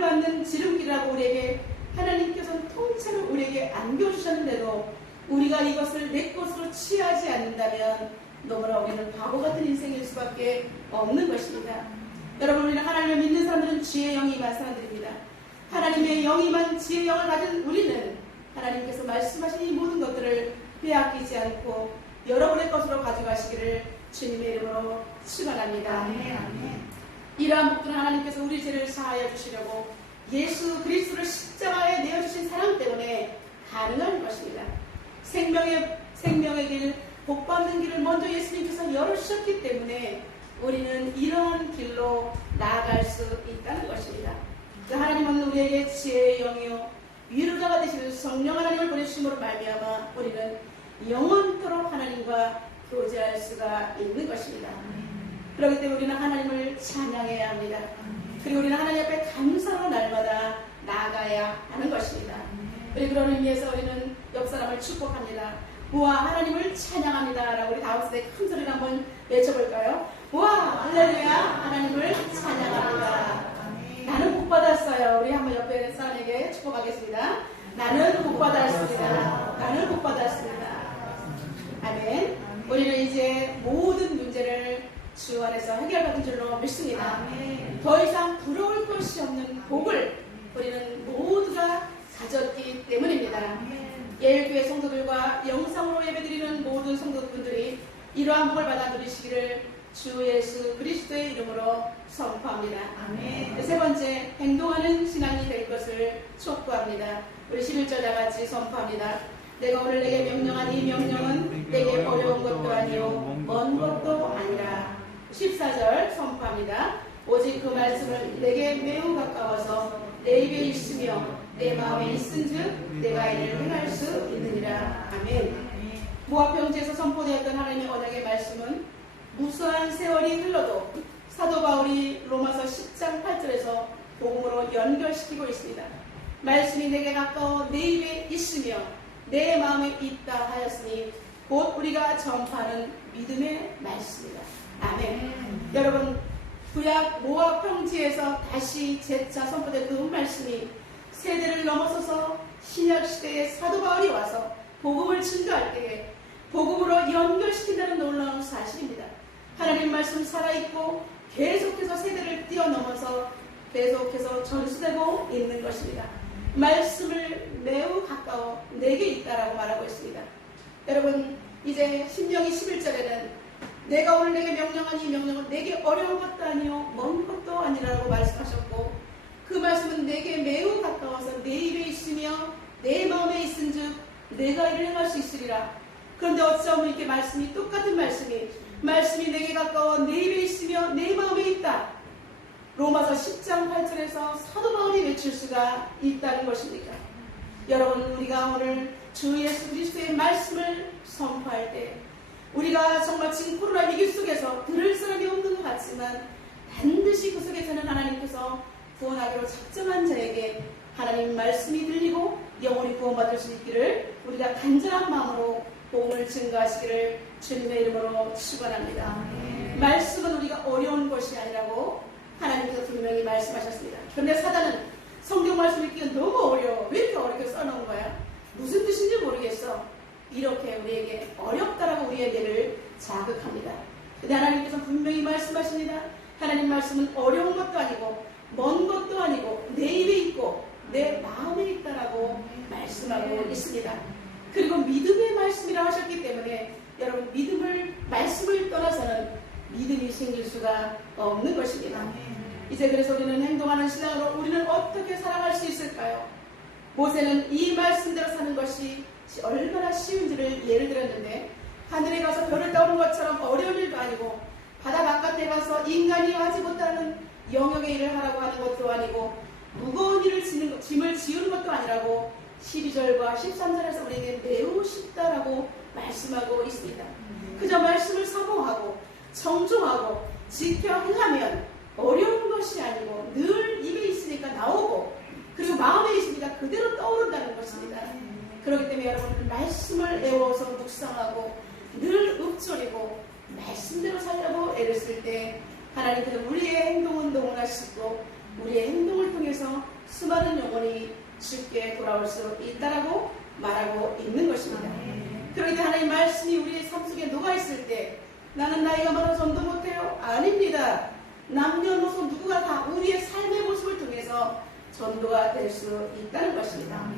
받는 지름길이라고 우리에게 하나님께서는 통째로 우리에게 안겨주셨는데도 우리가 이것을 내 것으로 취하지 않는다면 너무나 우리는 바보 같은 인생일 수밖에 없는 것입니다. 여러분, 우리는 하나님을 믿는 사람들은 지혜의 영이 임한 사람들입니다. 하나님의 영이 임한 지혜의 영을 가진 우리는 하나님께서 말씀하신 이 모든 것들을 빼앗기지 않고 여러분의 것으로 가져가시기를 주님의 이름으로 축원합니다. 이러한 복들은 하나님께서 우리 죄를 사하여 주시려고 예수 그리스도를 십자가에 내어주신 사랑 때문에 가능한 것입니다. 생명의 길, 복받는 길을 먼저 예수님께서 열어주셨기 때문에 우리는 이런 길로 나아갈 수 있다는 것입니다. 하나님은 우리에게 지혜의 영이요 위로자가 되시는 성령 하나님을 보내주심으로 말미암아 우리는 영원토록 하나님과 교제할 수가 있는 것입니다. 그렇기 때문에 우리는 하나님을 찬양해야 합니다. 그리고 우리는 하나님 앞에 감사로 날마다 나아가야 하는 것입니다. 그리고 그런 의미에서 우리는 옆 사람을 축복합니다. 우와, 하나님을 찬양합니다 라고 우리 다음 세대 큰 소리로 한번 외쳐볼까요? 우와, 할렐루야, 하나님을 찬양합니다. 나는 복 받았어요. 우리 한번 옆에 사람에게 축복하겠습니다. 나는 복 받았습니다. 나는 복 받았습니다. 아멘. 우리는 이제 모든 문제를 주 안에서 해결받은 줄로 믿습니다. 더 이상 부러울 것이 없는 복을 우리는 모두가 가졌기 때문입니다. 예일교회 성도들과 영상으로 예배드리는 모든 성도분들이 이러한 복을 받아 누리시기를 주 예수 그리스도의 이름으로 선포합니다. 세 번째, 행동하는 신앙이 될 것을 촉구합니다. 우리 11절 다 같이 선포합니다. 내가 오늘 내게 명령한 이 명령은 내게 어려운 것도 아니요 먼 것도 아니라. 14절 선포합니다. 오직 그 말씀을 내게 매우 가까워서 내 입에 있으며 내 마음에 있은즉 내가 이를 행할 수 있느니라. 아멘. 모압 평지에서 선포되었던 하나님의 언약의 말씀은 무수한 세월이 흘러도 사도 바울이 로마서 10장 8절에서 복음으로 연결시키고 있습니다. 말씀이 내게 가까워 내 입에 있으며 내 마음에 있다 하였으니 곧 우리가 전파하는 믿음의 말씀이다. 아멘. 여러분, 구약 모압 평지에서 다시 재차 선포된 그 말씀이 세대를 넘어서서 신약 시대에 사도 바울이 와서 복음을 증거할 때에 복음으로 연결시킨다는 놀라운 사실입니다. 하나님 말씀 살아있고 계속해서 세대를 뛰어넘어서 계속해서 전수되고 있는 것입니다. 말씀을 매우 가까워 내게 있다라고 말하고 있습니다. 여러분, 이제 신명기 11절에는 내가 오늘 내게 명령한 이 명령은 내게 어려운 것도 아니요 먼 것도 아니라고 말씀하셨고, 그 말씀은 내게 매우 가까워서 내 입에 있으며 내 마음에 있은즉 내가 이를 행할 수 있으리라. 그런데 어찌하면 이렇게 말씀이 똑같은 말씀이 내게 가까워 내 입에 있으며 내 마음에 있다. 로마서 10장 8절에서 사도 바울이 외칠 수가 있다는 것입니까? 여러분, 우리가 오늘 주 예수 그리스도의 말씀을 선포할 때 우리가 정말 지금 코로나 위기 속에서 들을 사람이 없는 것 같지만 반드시 그 속에서는 하나님께서 구원하기로 작정한 자에게 하나님 말씀이 들리고 영원히 구원받을 수 있기를 우리가 간절한 마음으로 복음을 증거하시기를 주님의 이름으로 축원합니다. 말씀은 우리가 어려운 것이 아니라고 하나님께서 분명히 말씀하셨습니다. 그런데 사단은 성경 말씀 읽기가 너무 어려워. 왜 이렇게 어렵게 써놓은 거야? 무슨 뜻인지 모르겠어. 이렇게 우리에게 어렵다라고 우리의 뇌를 자극합니다. 근데 하나님께서 분명히 말씀하십니다. 하나님 말씀은 어려운 것도 아니고 먼 것도 아니고 내 입에 있고 내 마음에 있다라고 말씀하고 있습니다. 그리고 믿음의 말씀이라 하셨기 때문에 여러분, 말씀을 떠나서는 믿음이 생길 수가 없는 것입니다. 이제 그래서 우리는 행동하는 신앙으로 우리는 어떻게 살아갈 수 있을까요? 모세는 이 말씀대로 사는 것이 얼마나 쉬운지를 예를 들었는데, 하늘에 가서 별을 따오는 것처럼 어려운 일도 아니고 바다 바깥에 가서 인간이 하지 못하는 영역의 일을 하라고 하는 것도 아니고 무거운 짐을 지우는 것도 아니라고 12절과 13절에서 우리에게 매우 쉽다라고 말씀하고 있습니다. 그저 말씀을 사모하고 청종하고 지켜 행하면 어려운 것이 아니고 늘 입에 있으니까 나오고 그리고 마음에 있으니까 그대로 떠오른다는 것입니다. 그렇기 때문에 여러분, 말씀을 애워서 묵상하고 늘 읊조리고 말씀대로 살려고 애를 쓸 때 하나님께서 우리의 행동은 동원하시고 우리의 행동을 통해서 수많은 영혼이 쉽게 돌아올 수 있다라고 말하고 있는 것입니다. 그렇기 때문에 하나님 말씀이 우리의 삶 속에 녹아있을 때 나는 나이가 많아 전도 못해요. 아닙니다. 남녀노소 누구가 다 우리의 삶의 모습을 통해서 전도가 될 수 있다는 것입니다.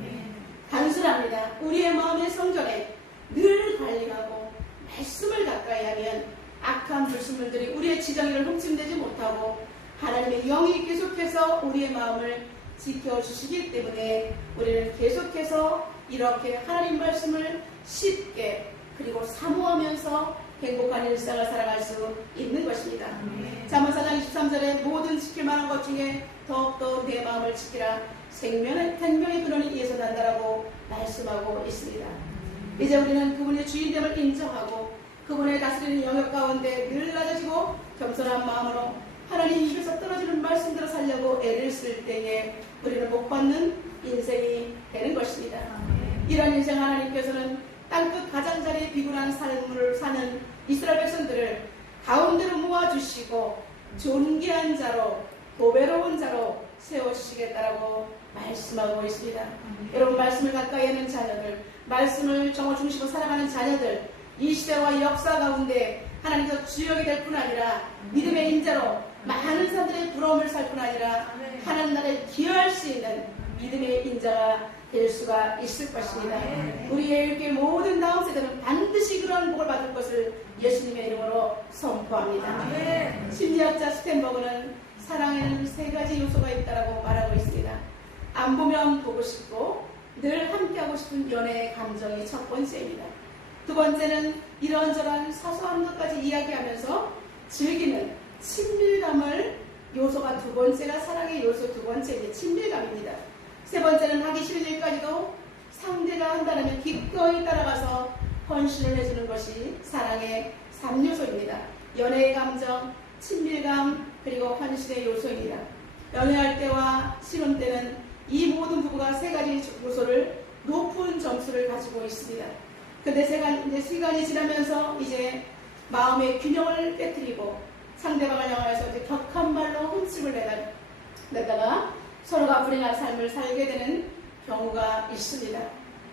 단순합니다. 우리의 마음의 성전에 늘 관리하고 말씀을 가까이 하면 악한 불순물들이 우리의 지정의를 훔침되지 못하고 하나님의 영이 계속해서 우리의 마음을 지켜주시기 때문에 우리는 계속해서 이렇게 하나님 말씀을 쉽게 그리고 사모하면서 행복한 일상을 살아갈 수 있는 것입니다. 잠언 4장 23절에 모든 지킬 만한 것 중에 더욱더 내 마음을 지키라. 생명의 근원이 이에서 난다라고 말씀하고 있습니다. 이제 우리는 그분의 주인됨을 인정하고 그분의 다스리는 영역 가운데 늘 낮아지고 겸손한 마음으로 하나님 입에서 떨어지는 말씀대로 살려고 애를 쓸 때에 우리는 복받는 인생이 되는 것입니다. 이런 인생 하나님께서는 땅끝 가장자리에 비굴한 삶을 사는 이스라엘 백성들을 가운데로 모아주시고 존귀한 자로 보배로운 자로 세워주시겠다라고 말씀하고 있습니다. 여러분, 말씀을 가까이 하는 자녀들, 말씀을 정말 중심으로 살아가는 자녀들, 이 시대와 역사 가운데 하나님께서 주역이 될 뿐 아니라 믿음의 인자로 많은 사람들의 부러움을 살 뿐 아니라 하나님 나라에 기여할 수 있는 믿음의 인자가 될 수가 있을 것입니다. 우리의 모든 다음 세대는 반드시 그런 복을 받을 것을 예수님의 이름으로 선포합니다. 심리학자 스탠버그는 사랑에는 세 가지 요소가 있다고 말하고 있습니다. 안 보면 보고 싶고 늘 함께하고 싶은 연애의 감정이 첫 번째입니다. 두 번째는 이런저런 사소한 것까지 이야기하면서 즐기는 친밀감을 요소가 두 번째가 사랑의 요소 두 번째입니다. 친밀감입니다. 세 번째는 하기 싫은 일까지도 상대가 한다면 기꺼이 따라가서 헌신을 해주는 것이 사랑의 3요소입니다. 연애의 감정, 친밀감, 그리고 헌신의 요소입니다. 연애할 때와 신혼 때는 이 모든 부부가 세 가지 요소를 높은 점수를 가지고 있습니다. 근데 시간이 지나면서 이제 마음의 균형을 깨뜨리고 상대방을 향해서 이제 격한 말로 흠집을 내다가 서로가 불행한 삶을 살게 되는 경우가 있습니다.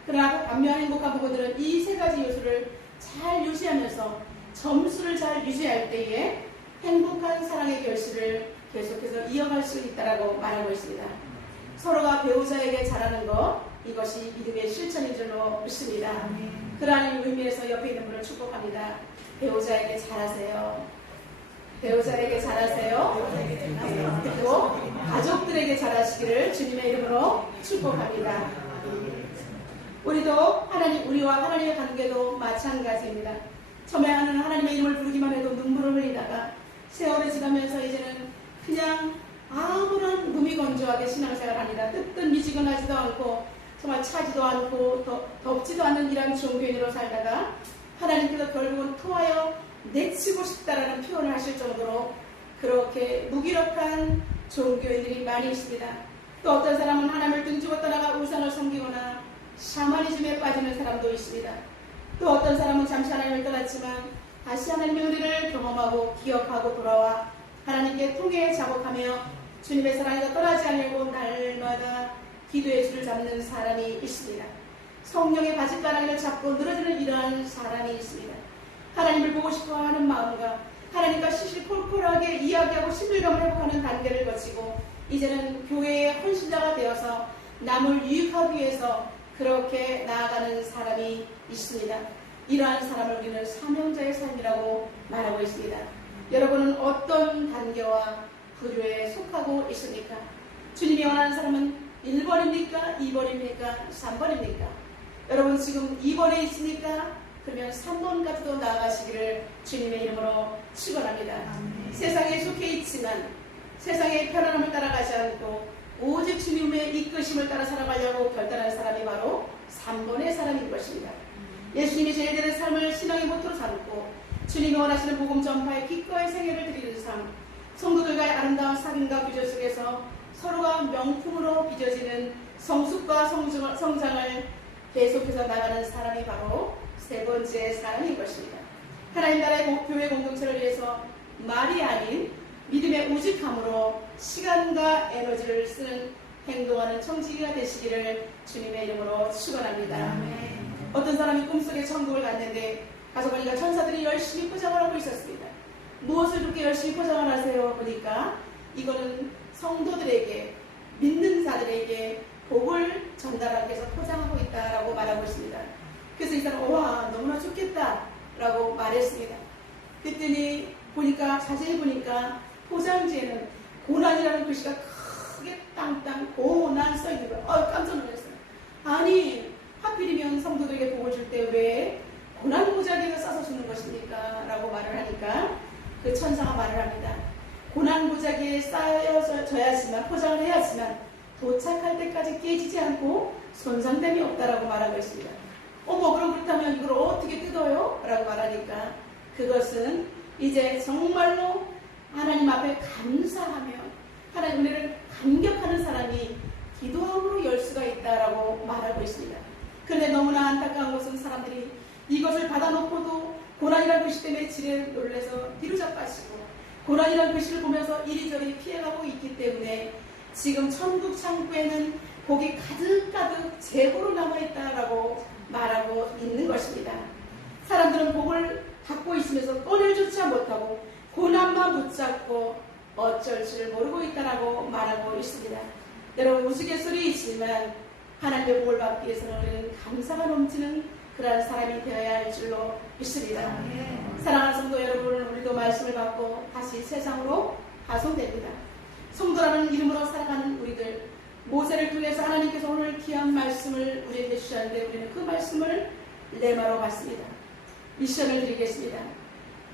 그러나 반면 행복한 부부들은 이 세 가지 요소를 잘 유지하면서 점수를 잘 유지할 때에 행복한 사랑의 결실을 계속해서 이어갈 수 있다라고 말하고 있습니다. 서로가 배우자에게 잘하는 것, 이것이 믿음의 실천인 줄로 믿습니다. 그러한 의미에서 옆에 있는 분을 축복합니다. 배우자에게 잘하세요. 배우자에게 잘하세요. 그리고 가족들에게 잘하시기를 주님의 이름으로 축복합니다. 우리도 우리와 하나님의 관계도 마찬가지입니다. 처음에는 하나님의 이름을 부르기만 해도 눈물을 흘리다가 세월이 지나면서 이제는 그냥 아무런 무미건조하게 신앙생활합니다. 뜨뜻미지근하지도 않고 정말 차지도 않고 덥지도 않는 이런 종교인으로 살다가 하나님께서 결국은 토하여 내치고 싶다라는 표현을 하실 정도로 그렇게 무기력한 종교인들이 많이 있습니다. 또 어떤 사람은 하나님을 등지고 떠나가 우상을 섬기거나 샤머니즘에 빠지는 사람도 있습니다. 또 어떤 사람은 잠시 하나님을 떠났지만 다시 하나님의 은혜를 경험하고 기억하고 돌아와 하나님께 통해 자복하며 주님의 사랑에서 떠나지 않으려고 날마다 기도의 줄을 잡는 사람이 있습니다. 성령의 바짓가랑이를 잡고 늘어지는 이러한 사람이 있습니다. 하나님을 보고 싶어하는 마음과 하나님과 시시콜콜하게 이야기하고 친밀감을 회복하는 단계를 거치고 이제는 교회의 헌신자가 되어서 남을 유익하기 위해서 그렇게 나아가는 사람이 있습니다. 이러한 사람을 우리는 사명자의 삶이라고 말하고 있습니다. 여러분은 어떤 단계와 부류에 속하고 있습니까? 주님이 원하는 사람은 1번입니까? 2번입니까? 3번입니까? 여러분 지금 2번에 있으니까 그러면 3번까지도 나아가시기를 주님의 이름으로 축원합니다. 세상에 속해 있지만 세상의 편안함을 따라가지 않고 오직 주님의 이끄심을 따라 살아가려고 결단한 사람이 바로 3번의 사람인 것입니다. 예수님이 제일되는 삶을 신앙의 모토로 삼고 주님이 원하시는 복음 전파에 기꺼이 생애를 드리는 삶, 성도들과의 아름다운 사귐과 규제 속에서 서로가 명품으로 빚어지는 성숙과 성장을 계속해서 나가는 사람이 바로 세 번째 사람인 것입니다. 하나님 나라의 교회 공동체를 위해서 말이 아닌 믿음의 우직함으로 시간과 에너지를 쓰는 행동하는 청지기가 되시기를 주님의 이름으로 축원합니다. 어떤 사람이 꿈속에 천국을 갔는데 가서 보니까 천사들이 열심히 포장을 하고 있었습니다. 무엇을 그렇게 열심히 포장을 하세요? 보니까 이거는 성도들에게 믿는 자들에게 복을 전달하기 위해서 포장하고 있다라고 말하고 있습니다. 그래서 이 사람은 와 너무나 좋겠다 라고 말했습니다. 그랬더니 보니까 자세히 보니까 포장지에는 고난이라는 글씨가 크게 땅땅 고난 써있는 거예요. 깜짝 놀랐어요. 아니 하필이면 성도들에게 복을 줄 때 왜 고난 보자기가 싸서 주는 것입니까? 라고 말을 하니까 그 천사가 말을 합니다. 고난 보자기에 쌓여져야지만 포장을 해야지만 도착할 때까지 깨지지 않고 손상됨이 없다라고 말하고 있습니다. 그럼 그렇다면 이걸 어떻게 뜯어요? 라고 말하니까 그것은 이제 정말로 하나님 앞에 감사하며 하나님 은혜를 감격하는 사람이 기도함으로 열 수가 있다라고 말하고 있습니다. 그런데 너무나 안타까운 것은 사람들이 이것을 받아놓고도 고난이라는 글씨 때문에 지레 놀라서 뒤로잡아지고 고난이라는 글씨를 보면서 이리저리 피해가고 있기 때문에 지금 천국 창고에는 복이 가득가득 재고로 남아있다라고 말하고 있는 것입니다. 사람들은 복을 갖고 있으면서 꺼내조차 못하고 고난만 붙잡고 어쩔 줄 모르고 있다라고 말하고 있습니다. 여러분 우스갯소리 있지만 하나님의 복을 받기 위해서는 우리는 감사가 넘치는 그러한 사람이 되어야 할 줄로 믿습니다. 사랑하는 성도 여러분, 우리도 말씀을 받고 다시 세상으로 파송됩니다. 성도라는 이름으로 살아가는 우리들, 모세를 통해서 하나님께서 오늘 귀한 말씀을 우리에게 주셨는데 우리는 그 말씀을 레마로 받습니다. 미션을 드리겠습니다.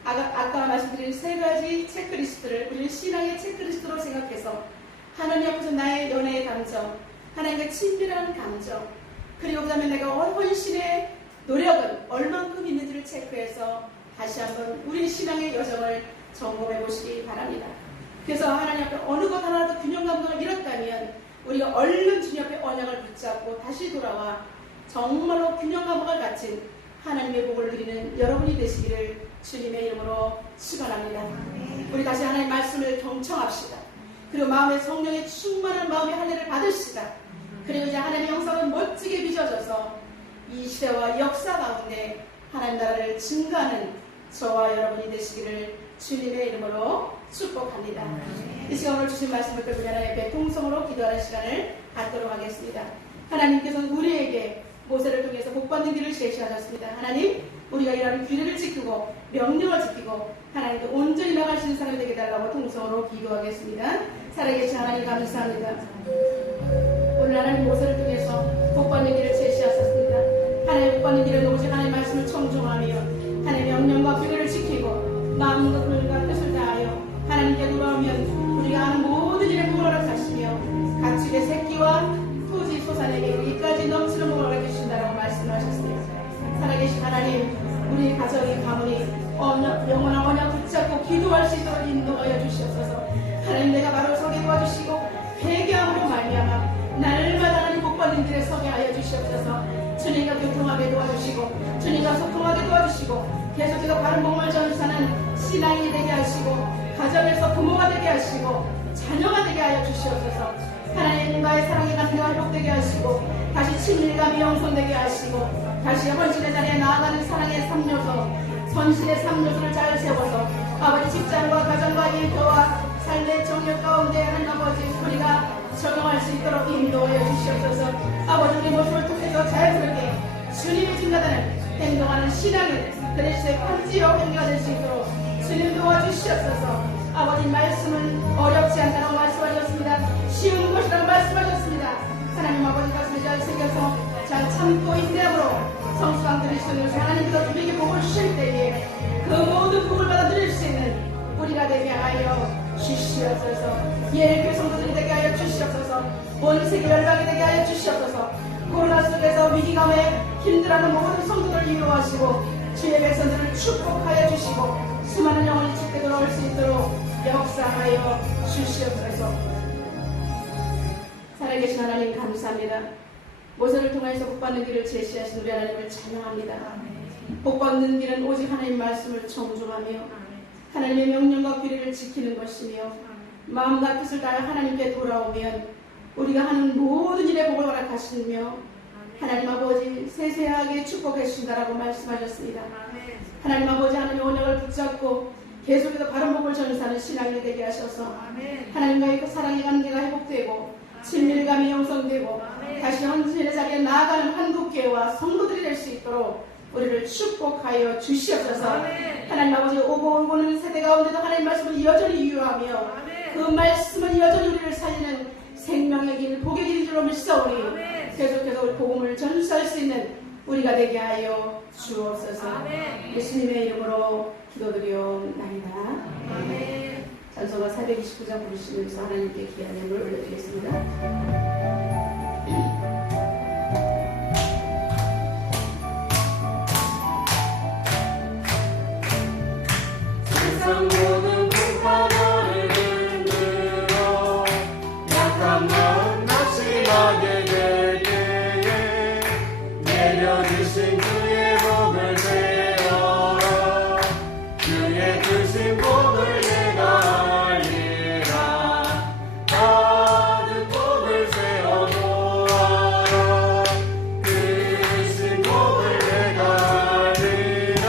아까 말씀드린 세 가지 체크리스트를 우리는 신앙의 체크리스트로 생각해서 하나님 앞에서 나의 연애의 감정, 하나님과 친밀한 감정, 그리고 그 다음에 내가 헌신의 노력은 얼만큼 있는지를 체크해서 다시 한번 우리 신앙의 여정을 점검해 보시기 바랍니다. 그래서 하나님 앞에 어느 것 하나라도 균형 감각을 잃었다면 우리가 얼른 주님 앞에 언약을 붙잡고 다시 돌아와 정말로 균형 감각을 갖춘 하나님의 복을 누리는 여러분이 되시기를 주님의 이름으로 축원합니다. 우리 다시 하나님 말씀을 경청합시다. 그리고 마음의 성령의 충만한 마음의 할례를 받으시다. 그리고 이제 하나님의 형상은 멋지게 빚어져서 이 시대와 역사 가운데 하나님 나라를 증거하는 저와 여러분이 되시기를 주님의 이름으로 축복합니다. 이 시간 오늘 주신 말씀을 듣고 하나님의 통성으로 기도하는 시간을 갖도록 하겠습니다. 하나님께서는 우리에게 모세를 통해서 복받는 길을 제시하셨습니다. 하나님, 우리가 이러한 규례를 지키고 명령을 지키고 하나님께 온전히 나갈 수 있는 사람이 되게 달라고 통성으로 기도하겠습니다. 살아계신 하나님 감사합니다. 오늘 하나님 모세를 통해서 복받는 길을 제시하셨습니다. 하나님 복받는 길은 오직 하나님 말씀을 청종하며 하나님의 명령과 규례를 지키고 마음과 눈과 뜻을 다하여 하나님께 돌아오면 우리가 하는 모든 일에 복을 허락하시며 가축의 새끼와 토지 소산에게 이까지 넘치는 복을 허락해주신다고 말씀하셨습니다. 살아계신 하나님, 우리 가정의 가문이 영원한 언약 붙잡고 기도할 수 있도록 인도하여 주시옵소서. 하나님, 내가 바로 서게 도와주시고 회개함으로 말미암아 날마다 하나님 복받는 길에 서게 하여 주시옵소서. 주님과 교통하게 도와주시고 주님과 소통하게 도와주시고 계속해서 바른 복음을 전수하는 신앙이 되게 하시고 가정에서 부모가 되게 하시고 자녀가 되게 하여 주시옵소서. 하나님과의 사랑의 관계가 회복되게 하시고 다시 친밀감이 영성되게 하시고 다시 헌신의 자리에 나아가는 사랑의 3요소 선신의 3요소를 잘 세워서 아버지 직장과 가정과 일터와 삶의 정력 가운데 하는 아버지 우리가 적용할 수 있도록 인도하여 주시옵소서. 아버지, 우리 모습을 통해서 자연스럽게 주님이 증가되는 행동하는 신앙을 그리스도의 편지요 행위가 될 수 있도록 주님 도와주시옵소서. 아버지, 말씀은 어렵지 않다고 말씀하셨습니다. 쉬운 것이라고 말씀하셨습니다. 하나님 아버지 가슴에 잘 새겨서 잘 참고 인내함으로 성수한 그리스도를 하나님께서 우리에게 복을 주실 때에 그 모든 복을 받아 드릴 수 있는 우리가 되게 하여 주시옵소서. 예일교회 성도들이 되게 하여 주시옵소서. 온 세계 열방이 되게 하여 주시옵소서. 코로나 속에서 위기감에 힘들어하는 모든 성도들을 위로하시고 주의 백성들을 축복하여 주시고 수많은 영혼이 주께 돌아올 수 있도록 역사하여 주시옵소서. 살아계신 하나님 감사합니다. 모세를 통해서 복받는 길을 제시하신 우리 하나님을 찬양합니다. 복받는 길은 오직 하나님 말씀을 청종하며 하나님의 명령과 규례를 지키는 것이며 마음과 뜻을 다해 하나님께 돌아오면 우리가 하는 모든 일에 복을 허락하시며 하나님 아버지 세세하게 축복해 주신다라고 말씀하셨습니다. 하나님 아버지 하나님의 언약을 붙잡고 계속해서 바른 복을 전수하는 신앙이 되게 하셔서 하나님과의 그 사랑의 관계가 회복되고 친밀감이 형성되고 다시 헌신의 자리에 나아가는 한국교회와 성도들이 될 수 있도록 우리를 축복하여 주시옵소서. 하나님 아버지 오고 오는 세대 가운데도 하나님 말씀을 여전히 유효하며 그 말씀은 여전히 우리를 살리는 생명의 길, 복의 길인 줄로 믿사오니 계속해서 우리 복음을 전수할 수 있는 우리가 되게 하여 주옵소서. 예수님의 이름으로 기도드리옵나이다. 찬송가 429장 부르시면서 하나님께 귀한 예물을 올려드리겠습니다. 세상 모든 풍파를 흔들어 약한 마음 낙심하게 될 때에 내려주신 주의 복을 세어라. 주의 주신 복을 내가 알리라. 받은 복을 세어 놓아라. 그 주신 복을 내가 알리라.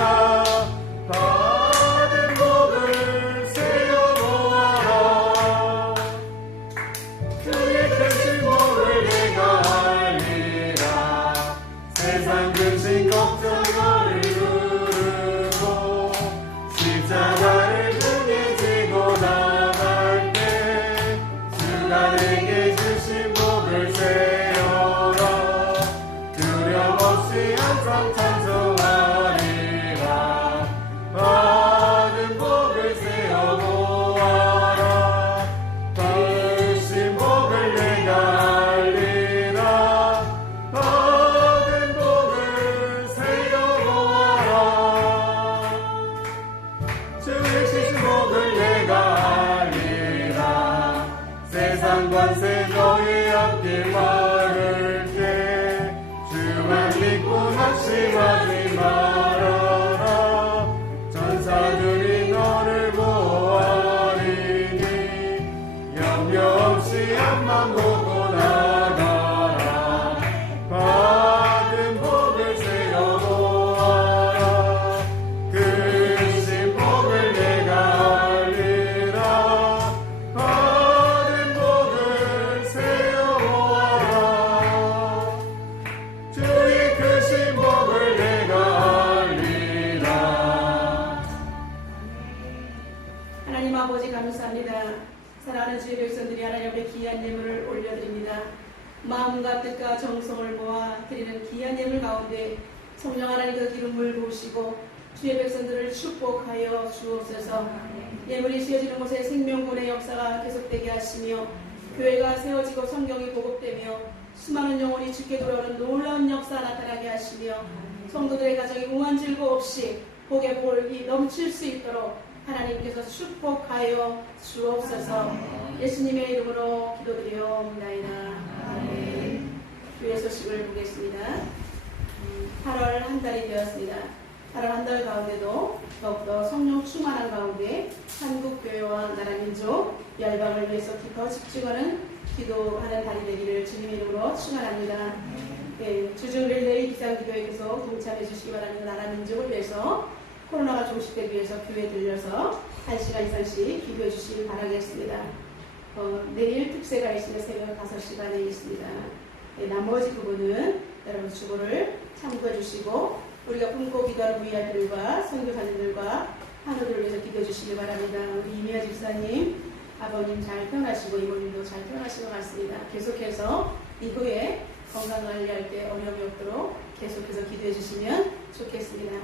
받은 복을 세어 놓아라. 주의 크신 복을 내가 알리라. 세상 근심 걱정을 두르고 십자가를 등에 지고 나갈 때 주가 내게 주신 복을 세어라. 두려움 없이 항상 찬송하리라. 받은 복을 세어 놓아라. 받으신 복을 내가 알리라. 받은 복을 세어 놓아라. 주의 주신 복을 내가 알리라. 세상 관세 너희 앞길 막을 때 주만 믿고 낙심하지 말아라. 전사들이 너를 보호하리니 염려 없이 앞만 보고 나가라. 받은 복을 세어 놓아라. 그 백성들이 하나님 앞에 귀한 예물을 올려드립니다. 마음과 뜻과 정성을 모아 드리는 귀한 예물 가운데 성령 하나님 그 기름을 부으시고 주의 백성들을 축복하여 주옵소서. 예물이 씌어지는 곳에 생명군의 역사가 계속되게 하시며 교회가 세워지고 성경이 보급되며 수많은 영혼이 주께 돌아오는 놀라운 역사 나타나게 하시며 성도들의 가정이 웅한 질고 없이 복의 볼이 넘칠 수 있도록 하나님께서 축복하여 주옵소서. 예수님의 이름으로 기도드려옵나이다. 아멘. 주의 소식을 보겠습니다. 8월 한 달이 되었습니다. 8월 한 달 가운데도 더욱더 성령 충만한 가운데 한국교회와 나라민족 열방을 위해서 더 집중하는 기도하는 달이 되기를 주님의 이름으로 축원합니다. 네, 주중릴레이 비상기도회에서 동참해 주시기 바랍니다. 나라민족을 위해서 코로나가 종식되기 위해서 교회에 들려서 1시간 이상씩 기도해 주시기 바라겠습니다. 내일 특세가 있으면 새벽 5시간에 있습니다. 네, 나머지 부분은 여러분 주보를 참고해 주시고 우리가 품고 기도하는 VIP들과 선교사님들과 한우들을 위해서 기도해 주시기 바랍니다. 우리 이미아 집사님, 아버님 잘 태어나시고 이모님도 잘 태어나신 것 같습니다. 계속해서 이후에 건강관리할 때 어려움이 없도록 계속해서 기도해 주시면 좋겠습니다.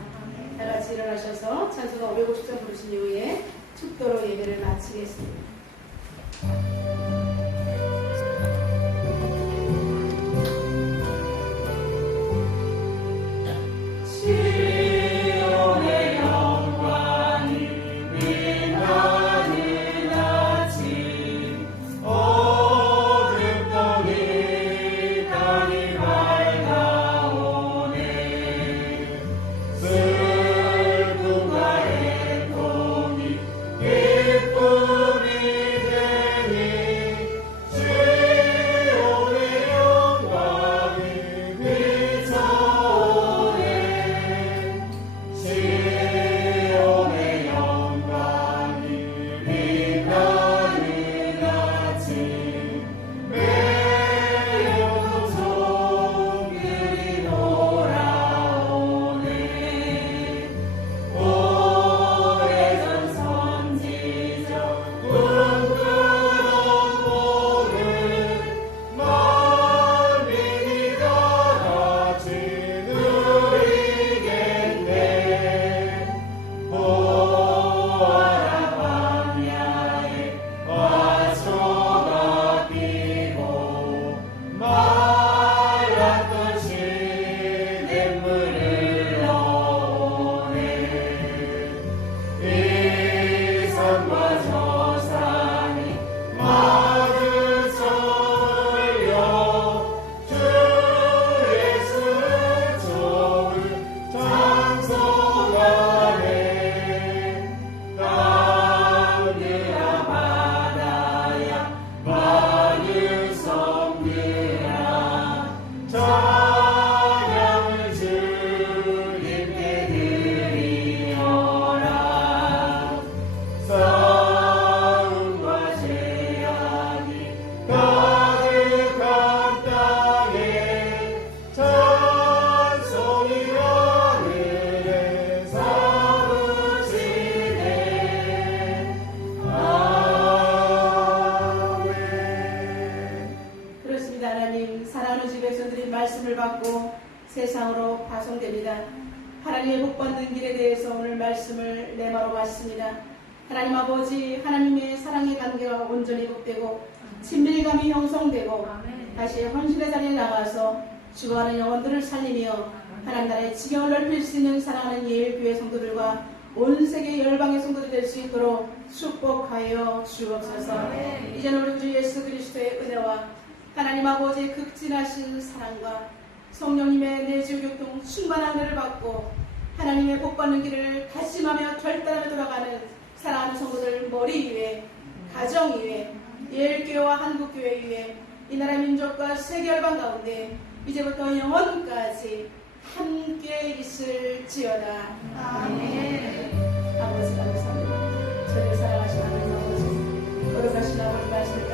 다 같이 일어나셔서 찬송가 550장 부르신 이후에 축도로 예배를 마치겠습니다. 세상으로 파송됩니다. 하나님의 복받는 길에 대해서 오늘 말씀을 내마로 봤습니다. 하나님 아버지, 하나님의 사랑의 관계가 온전히 회복되고 친밀감이 형성되고 다시 헌신의 자리에 나가서 죽어가는 영혼들을 살리며 하나님 나라의 지경을 넓힐 수 있는 사랑하는 예일교회 성도들과 온 세계 열방의 성도들이 될 수 있도록 축복하여 주옵소서. 이제는 우리 주 예수 그리스도의 은혜와 하나님 아버지의 극진하신 사랑과 성령님의 내주교통 충만한 은혜를 받고 하나님의 복받는 길을 다짐하며 결단하며 돌아가는 사랑하는 성도들 머리 위에, 가정 위에, 예일교회와 한국교회 위에 이 나라 민족과 세계 열방 가운데 이제부터 영원까지 함께 있을지어다. 아멘. 아버지 감사합니다. 저를 사랑하시는 하나님 아버지, 거룩하신 아버지 말씀을